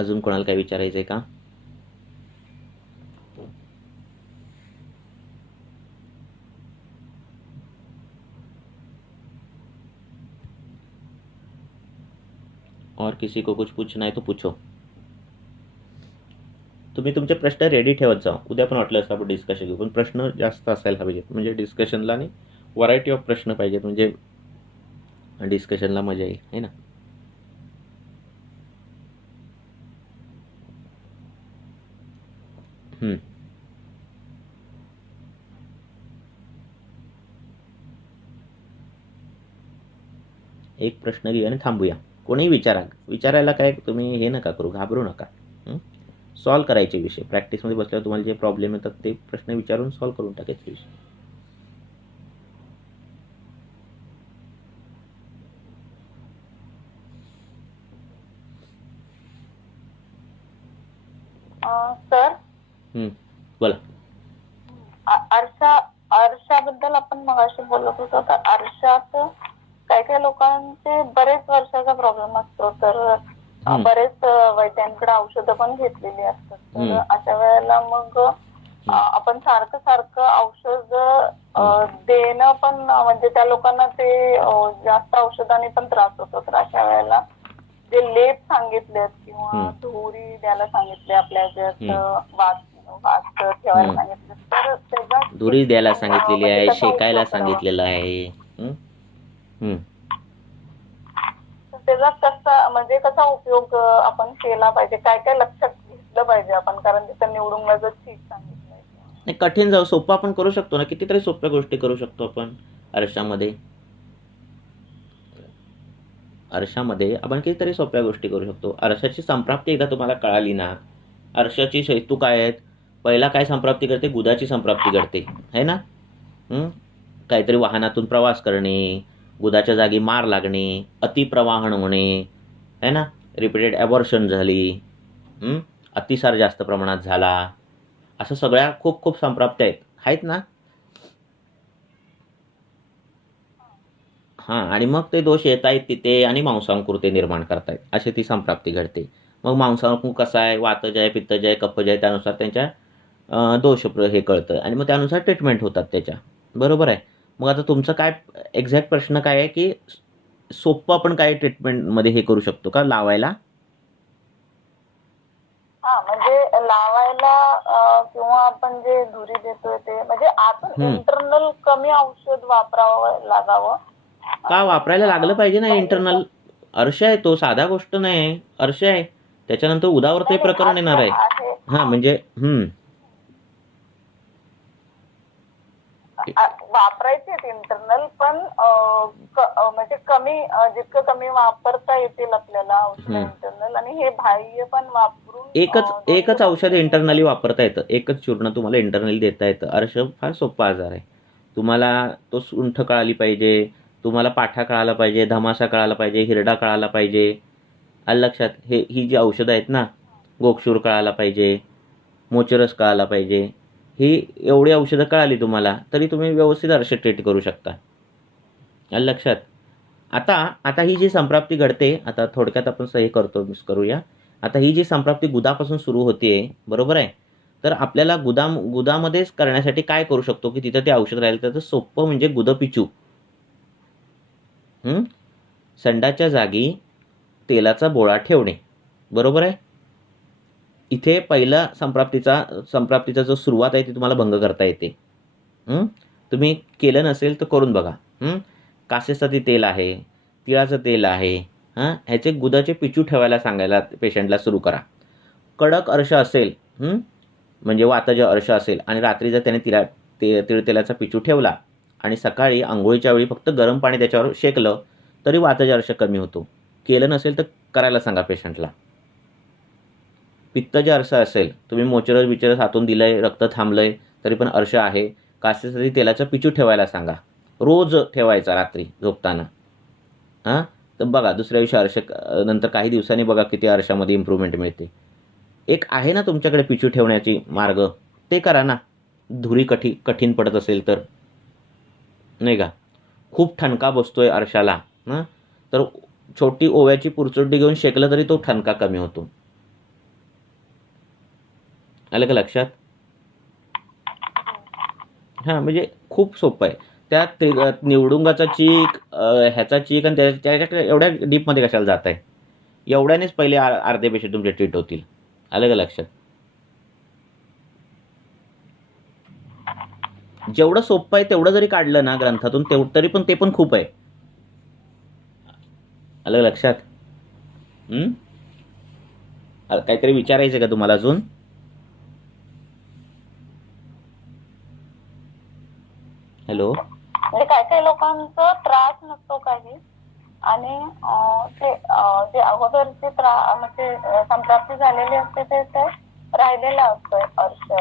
अजून कोणाला काय विचारायचंय का? और किसी को कुछ पूछना है तो पूछो. तुम्ही तुमचे प्रश्न रेडी ठेवत जा. उद्या पण वाटलं असं आपण डिस्कशन घेऊ, पण प्रश्न जास्त असायला पाहिजेत. म्हणजे डिस्कशनला आणि व्हरायटी ऑफ प्रश्न पाहिजेत, म्हणजे डिस्कशनला मजा येईल, है ना. एक प्रश्न घेऊया आणि थांबूया. कोणीही विचारायला काय तुम्ही हे नका करू, घाबरू नका. सॉल्व्ह करायचे विषय. प्रॅक्टिसमध्ये बसल्यावर तुम्हाला जे प्रॉब्लेम येतात ते प्रश्न विचारून सॉल्व्ह करून टाकायचे विषय. सर बोला. आरशाबद्दल आपण मगाशी बोलत होतो, तर आरशात काही लोकांचे बरेच वर्षाचा प्रॉब्लेम असतो, तर बरेच वैद्यांकडे औषधं पण घेतलेली असतात. तर अशा वेळेला मग आपण सारखं सारखं औषध देणं पण म्हणजे त्या लोकांना ते जास्त औषधाने पण त्रास होतो. तर अशा वेळेला जे लेप सांगितलेत किंवा धुरी द्यायला सांगितले, आपल्या ज्यात वास ठेवायला सांगितले, तर त्याचा धुरी द्यायला सांगितलेली आहे, म्हणजे कसा शेकायला उपयोग करावा? सांगितलेलं आहे. तर त्याचा कसा उपयोग आपण केला पाहिजे, काय काय लक्षात घेतलं पाहिजे आपण, कारण तिथं निवडुंगाचं ठीक सांगितलंय. नाही, कठीण जाऊ सोपं आपण करू शकतो ना, कितीतरी सोप्या गोष्टी करू शकतो आपण आरशामध्ये आपण कितीतरी सोप्या गोष्टी करू शकतो. आरशाची संप्राप्ती एकदा तुम्हाला कळाली ना, आरशाची हेतू काय आहेत, पहिला काय संप्राप्ती करते, गुदाची संप्राप्ती करते है ना. काहीतरी वाहनातून प्रवास करणे, गुदाच्या जागी मार लागणे, अतिप्रवाहन होणे है ना, रिपीटेड ॲबॉर्शन झाली, अतिसार जास्त प्रमाणात झाला, असं सगळ्या खूप खूप संप्राप्त्या आहेत ना. हां, आणि मग ते दोष येत आहेत तिथे आणि मांसांकुर ते निर्माण करतायत, अशी ती संप्राप्ती घडते. मग मांसांकुर कसा आहे, वातज आहे, पित्तज आहे, कफज आहे, त्यानुसार त्यांच्या दोष हे कळतं आणि मग त्यानुसार ट्रीटमेंट होतात त्याच्या. बरोबर आहे. मग आता तुमचं काय एक्झॅक्ट प्रश्न काय आहे की सोपं आपण काय ट्रीटमेंटमध्ये हे करू शकतो का लावायला? म्हणजे लावायला किंवा आपण जे धुरी देतोय ते म्हणजे आपण इंटरनल कमी औषध वापरावं लागावं का वापरायला लागलं पाहिजे ना. इंटरनल अर्श आहे, तो साधा गोष्ट नाही, अर्श आहे. त्याच्यानंतर उदावर ते प्रकरण येणार आहे. हा म्हणजे वापरायचे इंटरनल, पण म्हणजे जितकं कमी वापरता येतील आपल्याला औषध इंटरनल, आणि हे बाह्य पण वापरून एकच औषध इंटरनली वापरता येतं, एकच चूर्ण तुम्हाला इंटरनली देता येतं. अर्श फार सोपा आजार आहे. तुम्हाला तो सुंठ कळाली पाहिजे, तुम्हाला पाठा कळाला पाहिजे, धमासा कळाला पाहिजे, हिरडा कळाला पाहिजे. आलं लक्षात. ही जी औषधं आहेत ना, गोक्षूर कळाला पाहिजे, मोचरस कळाला पाहिजे, ही एवढी औषधं कळाली तुम्हाला तरी तुम्ही व्यवस्थित अर्श ट्रीट करू शकता. आलं लक्षात. आता ही जी संप्राप्ती घडते, आता थोडक्यात आपण सही करूया. आता ही जी संप्राप्ती गुदापासून सुरू होते, बरोबर आहे. तर आपल्याला गुदामध्येच करण्यासाठी काय करू शकतो की तिथं ते औषध राहिलं तर सोपं म्हणजे गुदपिचू. संडाच्या जागी तेलाचा बोळा ठेवणे, बरोबर आहे. इथे पहिला संप्राप्तीचा जो सुरुवात आहे ती तुम्हाला भंग करता येते. तुम्ही केलं नसेल तर करून बघा. कासेसाठी तेल आहे, तिळाचं तेल आहे, ह्याचे गुदाचे पिचू ठेवायला सांगायला पेशंटला सुरू करा. कडक अर्श असेल, म्हणजे वातज अर्श असेल, आणि रात्री जर त्याने तिळ तेलाचा पिचू ठेवला आणि सकाळी आंघोळीच्या वेळी फक्त गरम पाणी त्याच्यावर शेकलं तरी वातज अर्श कमी होतो. केलं नसेल तर करायला सांगा पेशंटला. पित्तज अर्श असेल, तुम्ही मोचरस हातून दिलंय, रक्त थांबलंय तरी पण अर्श आहे, कासेसाठी तेलाचा पिचू ठेवायला सांगा. रोज ठेवायचा रात्री झोपताना. तर बघा दुसऱ्या दिवशी अर्श नंतर काही दिवसांनी बघा किती अर्शामध्ये इम्प्रूव्हमेंट मिळते. एक आहे ना तुमच्याकडे पिचू ठेवण्याची मार्ग, ते करा ना. धुरी कठीण पडत असेल तर, नाही का, खूप ठणका बसतोय अर्शाला, तर छोटी ओव्याची पुरचुड्डी घेऊन शेकलं तरी तो ठणका कमी होतो. आलं का लक्षात. म्हणजे खूप सोपं आहे. त्यात निवडुंगाचा चीक, ह्याचा चीक आणि त्याच्याकडे एवढ्या डीपमध्ये कशाला जात आहे. एवढ्यानेच पहिले अर्धे पेशंट तुमचे ट्रीट होतील. आलं का लक्षात. जेवढं सोपं आहे तेवढं जरी काढलं ना ग्रंथातून तरी पण ते पण खूप आहे. आलं लक्षात. काहीतरी विचारायचं का तुम्हाला अजून? हॅलो. म्हणजे काही लोकांचा त्रास नसतो काही, आणि जे अगोदरचे म्हणजे संप्राप्ती झालेली असते ते राहिलेलं असतोय अर्श,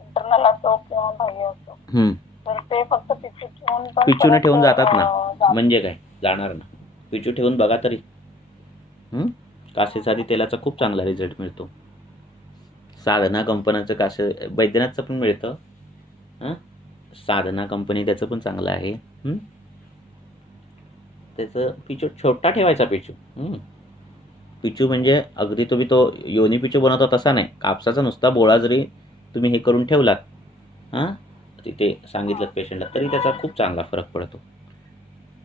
इंटरनल असो किंवा बाह्य असो. तर ते फक्त पिचूने ठेवून जातात ना. म्हणजे काय जाणार ना, पिचू ठेवून बघा तरी. कासेसाठी तेलाचा खूप चांगला रिझल्ट मिळतो. साधना कंपनीचं कासे, बैद्यनाथचं पण मिळतं. साधना कंपनी त्याचं पण चांगलं आहे. त्याचं पिचू छोटा ठेवायचा. पिचू म्हणजे अगदी तुम्ही तो योनी पिचू बनवता तसा नाही. कापसाचा नुसता बोळा जरी तुम्ही हे करून ठेवलात, तिथे सांगितलं पेशंटला, तरी त्याचा खूप चांगला फरक पडतो.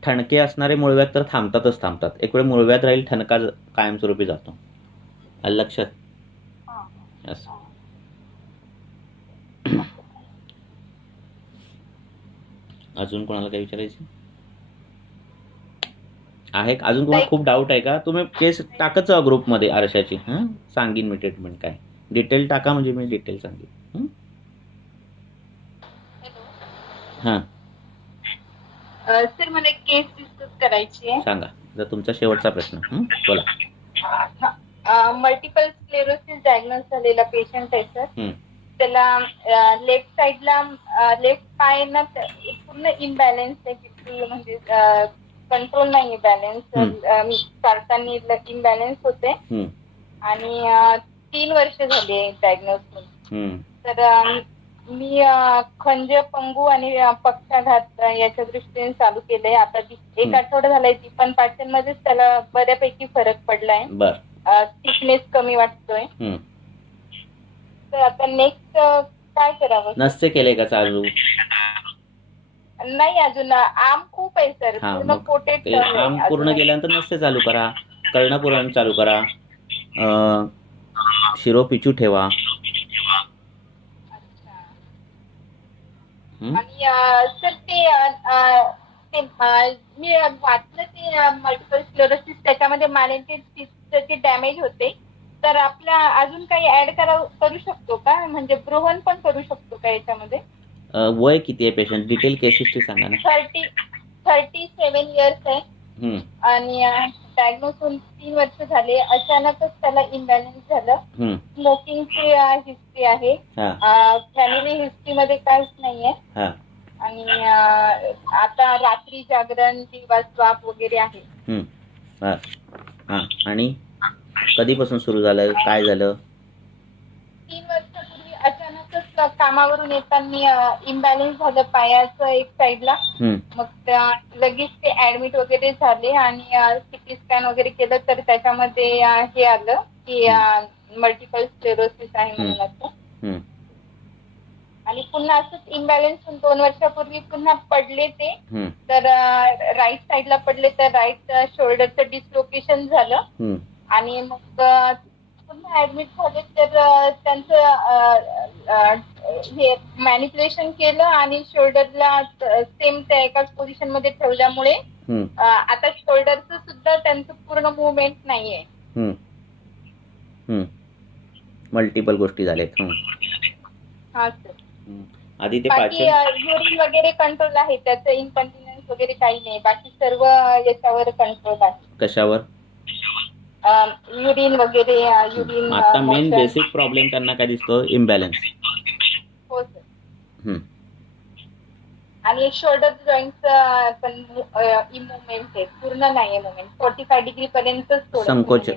ठणके असणारे मूळव्याध तर थांबतात. एक वेळ मूळव्याध राहील, ठणका कायमस्वरूपी जातो. आलं लक्षात? असं. अजून कोणाला काही विचारायचं आहे? अजून तुम्हाला खूप डाऊट आहे का? तुम्ही केस टाकत जा ग्रुपमध्ये आरशाची. सांगीन मी ट्रीटमेंट काय. डिटेल टाका, म्हणजे मी डिटेल सांगेन. हां सर, मला एक केस डिस्कस करायची आहे. सांगा. जर तुमचा शेवटचा प्रश्न. बोला. मल्टिपल स्क्लेरोसिस डायग्नोज झालेला पेशंट आहे सर. त्याला लेफ्ट साइडला लेफ्ट पाय ना पूर्ण इम्बॅलन्स आहे, बिलकुल म्हणजे कंट्रोल नाही बॅलन्स. चालताना इम्बॅलन्स होते आणि 3 वर्ष झाले डायग्नोज होऊन. तर मी खंज, पंगू आणि पक्षाघात याच्या दृष्टीने चालू केलंय. आता 1 आठवडा झालाय. ती पण पाचनमध्येच त्याला बऱ्यापैकी फरक पडलाय. थिकनेस कमी वाटतोय. तर आता नेक्स्ट काय करावं? नसते केले का चालू? नाही, अजून आर्म खूप आहे सर, पूर्ण कोटेड. आर्म पूर्ण गेल्यानंतर नसते चालू करा. कर्णपुराण चालू करा. शिरोपिचू ठेवा. आणि सर ते मी वाचलं ते मल्टिपल स्क्लेरोसिस, त्याच्यामध्ये मानेचे डॅमेज होते. तर आपला अजून काही ऍड करू शकतो का? म्हणजे ब्रोहन पण करू शकतो का याच्यामध्ये? वय किती आहे पेशंट? डिटेल केस हिस्ट्री सांगा ना. 37 इयर्स आहे आणि डायग्नोज होऊन 3 वर्ष झाले. अचानकच त्याला इम्बॅलन्स झालं. स्मोकिंगची हिस्ट्री आहे. फॅमिली हिस्ट्री मध्ये काहीच नाहीये. आणि आता रात्री जागरण, दिवस स्वाप वगैरे आहे. आणि कधीपासून सुरू झालं? काय झालं? 3 वर्षापूर्वी अचानकच कामावरून येताना इम्बॅलन्स झालं पायाचं एक साईडला. मग लगेच ते ऍडमिट वगैरे झाले आणि सिटी स्कॅन वगैरे केलं, तर त्याच्यामध्ये हे आलं की मल्टिपल स्क्लेरोसिस आहे म्हणून असं. आणि पुन्हा असंच इम्बॅलन्स 2 वर्षापूर्वी पुन्हा पडले ते. तर राईट साईडला पडले, तर राईट शोल्डरचं डिस्लोकेशन झालं आणि मग पुन्हा ऍडमिट झाले. तर त्यांचं हे मॅनिप्युलेशन केलं आणि शोल्डरला सेम त्या एकाच पोझिशन मध्ये ठेवल्यामुळे आता शोल्डरचं सुद्धा त्यांचं पूर्ण मुवमेंट नाहीये. मल्टिपल गोष्टी झाल्यात. हा सर. आधी ते बाकी युरिन वगैरे कंट्रोल आहे, त्याचं इन्कॉन्टिन्युअन्स वगैरे काही नाही. बाकी सर्व याच्यावर कंट्रोल आहे. कशावर? युरिन वगैरे. युरिन आता मेन बेसिक प्रॉब्लेम त्यांना काय दिसतो? इम्बॅलन्स. हो सर. आणि शोल्डर जॉईंटचं पण इमुवमेंट आहे, पूर्ण नाहीये मुवमेंट. 45 डिग्री पर्यंत संकोच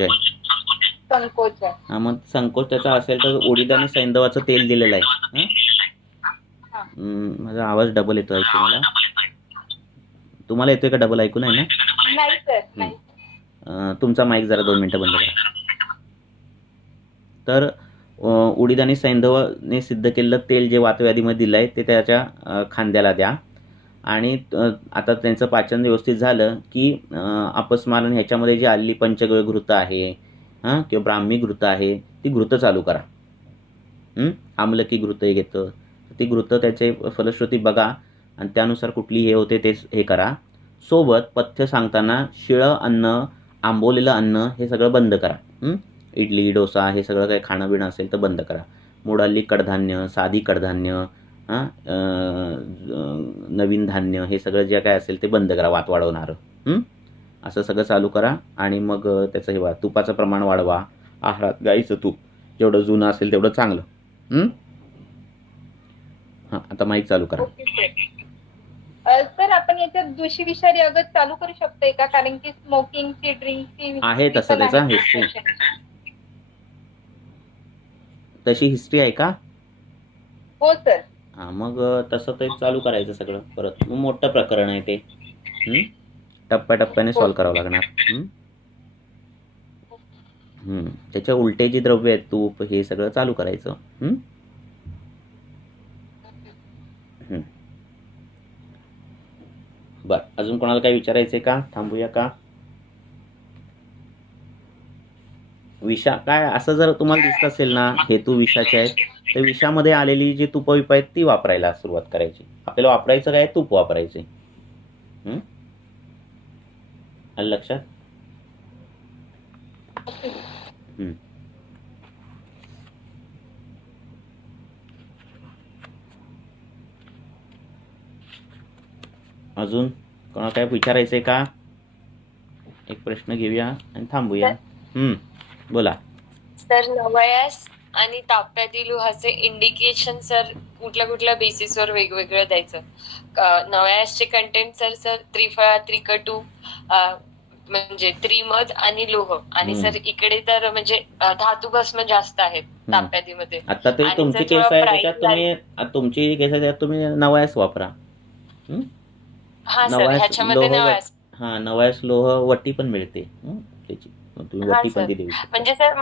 आहे. मग संकोच त्याचा असेल तर उडीद आणि सैंधवाचं तेल दिलेलं आहे. माझा आवाज डबल येतो ऐकू मला. तुम्हाला येतोय का डबल ऐकू? नाही ना? नाही सर, नाही. तुमचा माईक जरा 2 मिनिटं बंद करा. तर उडीद आणि सैंधवाने सिद्ध केलेलं तेल जे वातव्याधीमध्ये दिलं आहे ते त्याच्या खांद्याला द्या. आणि आता त्यांचं पाचन व्यवस्थित झालं की अपस्मारण ह्याच्यामध्ये जी आलेली पंचगव्य घृत आहे किंवा ब्राह्मी घृत आहे, ती घृत चालू करा. आम्लकी घृत घेतं, ती घृत त्याचे फलश्रुती बघा आणि त्यानुसार कुठली हे होते ते हे करा. सोबत पथ्य सांगताना शिळं अन्न, आंबवलेलं अन्न हे सगळं बंद करा. इडली, डोसा हे सगळं काही खाणं बिणं असेल तर बंद करा. मोडाली कडधान्य, साधी कडधान्य, नवीन धान्य हे सगळं जे काय असेल ते बंद करा, वात वाढवणारं. असं सगळं चालू करा. आणि मग त्याचं हे तुपाचं प्रमाण वाढवा. आहारात गाईचं तूप जेवढं जुनं असेल तेवढं चांगलं. आता माईक चालू करा. सर, आपण याच्यात दोषी विषारी अगत चालू करू शकतोय का? कारण की स्मोकिंगची, ड्रिंकची आहे तसं त्याचा हिस्ट्री. तशी हिस्ट्री आहे का? हो सर. मग तसं ते चालू करायचं सगळं परत. मग मोठं प्रकरण आहे ते. टप्प्याटप्प्याने सॉल्व्ह करावं लागणार. त्याच्या उलटे जी द्रव्य आहेत, तूप हे सगळं चालू करायचं. बरं, अजून कोणाला काही विचारायचंय का? थांबूया का? विषा काय असं जर तुम्हाला दिसत असेल ना, हेतू विषाचे आहेत, तर विषामध्ये आलेली जी तुपविप आहेत ती वापरायला सुरुवात करायची. आपल्याला वापरायचं काय? तूप वापरायचे. आलं लक्षात? अजून कोणाला काय विचारायचंय का? एक प्रश्न घेऊया आणि थांबूया. बोला. सर, नवयास आणि ताप्यातील लोहाचे इंडिकेशन सर कुठल्या कुठल्या बेसिसवर वेगवेगळं द्यायचं? नवयासचे कंटेंट सर त्रिफळा, त्रिकटू, म्हणजे त्रिमध आणि लोह, आणि सर इकडे तर म्हणजे धातू भस्म जास्त आहेत ताप्यातीमध्ये. आता तरी तुमची केस आहे त्याच्यात तुम्ही, तुमची केस आहे त्यात तुम्ही नवयास वापरा. हा सर, ह्याच्यामध्ये नवयास. हा, नवयास लोह वटी पण मिळते त्याची, तुम्ही वटी पण दिली. म्हणजे सर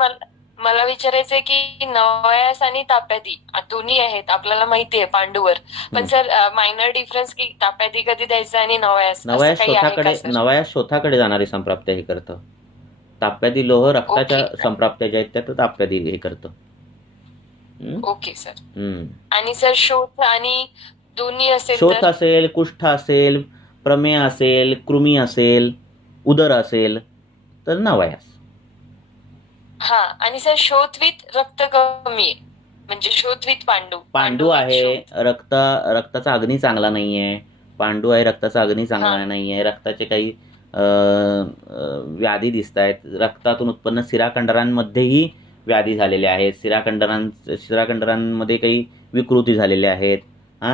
मला विचारायचंय की नवयास आणि ताप्याती दोन्ही आहेत, आपल्याला माहिती आहे पांडूवर, पण सर मायनर डिफरन्स की ताप्याती कधी द्यायचं आणि नवयास नवयास शोथाकडे जाणारी संप्राप्त्या हे करतं. ताप्याती लोह रक्ताच्या संप्राप्त्या ज्या आहेत त्या ताप्याती हे करतं. Okay sir. आणि सर शोथ आणि दोन्ही असेल, शोथ असेल, कुष्ठ असेल, प्रमेय असेल, कृमी असेल, उदर असेल तर नवयास. हा, आणि सर शोथ विथ रक्त कमी आहे, म्हणजे शोथ विथ पांडू आहे, रक्ताचा अग्नी चांगला नाहीये, पांडू आहे, रक्ताचा अग्नी चांगला नाहीये, रक्ताचे काही व्याधी दिसत आहेत, रक्तातून उत्पन्न शिराखंडरांमध्येही व्याधी झालेल्या आहेत, शिराखंडरांमध्ये काही विकृती झालेल्या आहेत.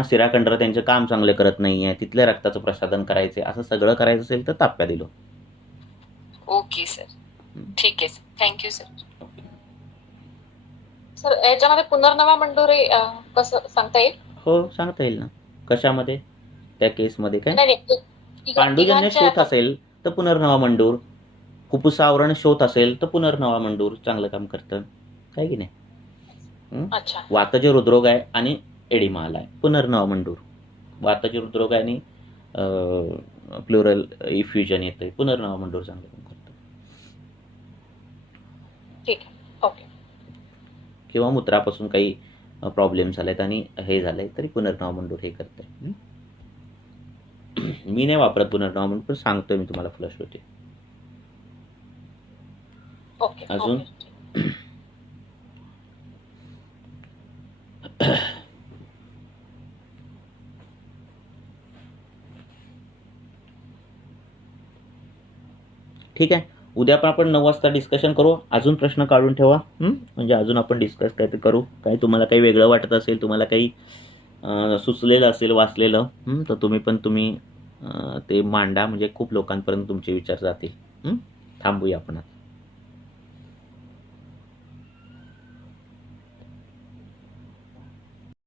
शिराखंडर त्यांचे काम चांगले करत नाहीये, तिथल्या रक्ताचं प्रसाधन करायचे, असं सगळं करायचं असेल तर ताप्या दिलो. ओके सर, ठीक आहे सर, थँक्यू सर. सर, याच्यामध्ये पुनर्नवा मंडूर कसं सांगता येईल? हो, सांगता येईल ना. कशामध्ये? त्या केसमध्ये काय पांडुजन्य शोथ असेल तर पुनर्नवा मंडूर, फुफ्फुसावरण शोथ असेल तर पुनर्नवा मंडूर चांगलं काम करतं, काय की नाही. वातज हृदरोग आहे आणि एडिमा आलाय, पुनर्नवा मंडूर. वातज हृदरोग आहे आणि प्लुरल इफ्युजन येतंय, पुनर्नवा मंडूर चांगलं काम करतं. ठीक आहे, ओके. किंवा मूत्रापासून काही प्रॉब्लेम झालेत आणि हे झालंय तरी पुनर्नवा मंडूर हे करतंय. मी नाही वापरत पुनर्नवा मंडूर, पण सांगतोय मी तुम्हाला फ्लश होते. अजून ठीक आहे, उद्या पण आपण 9 वाजता डिस्कशन करू. अजून प्रश्न काढून ठेवा, म्हणजे अजून आपण डिस्कस काय करू. काही तुम्हाला काही वेगळं वाटत असेल, तुम्हाला काही सुचलेलं असेल, वाचलेलं, तर तुम्ही ते मांडा, म्हणजे खूप लोकांपर्यंत तुमचे विचार जातील. थांबूया आपण.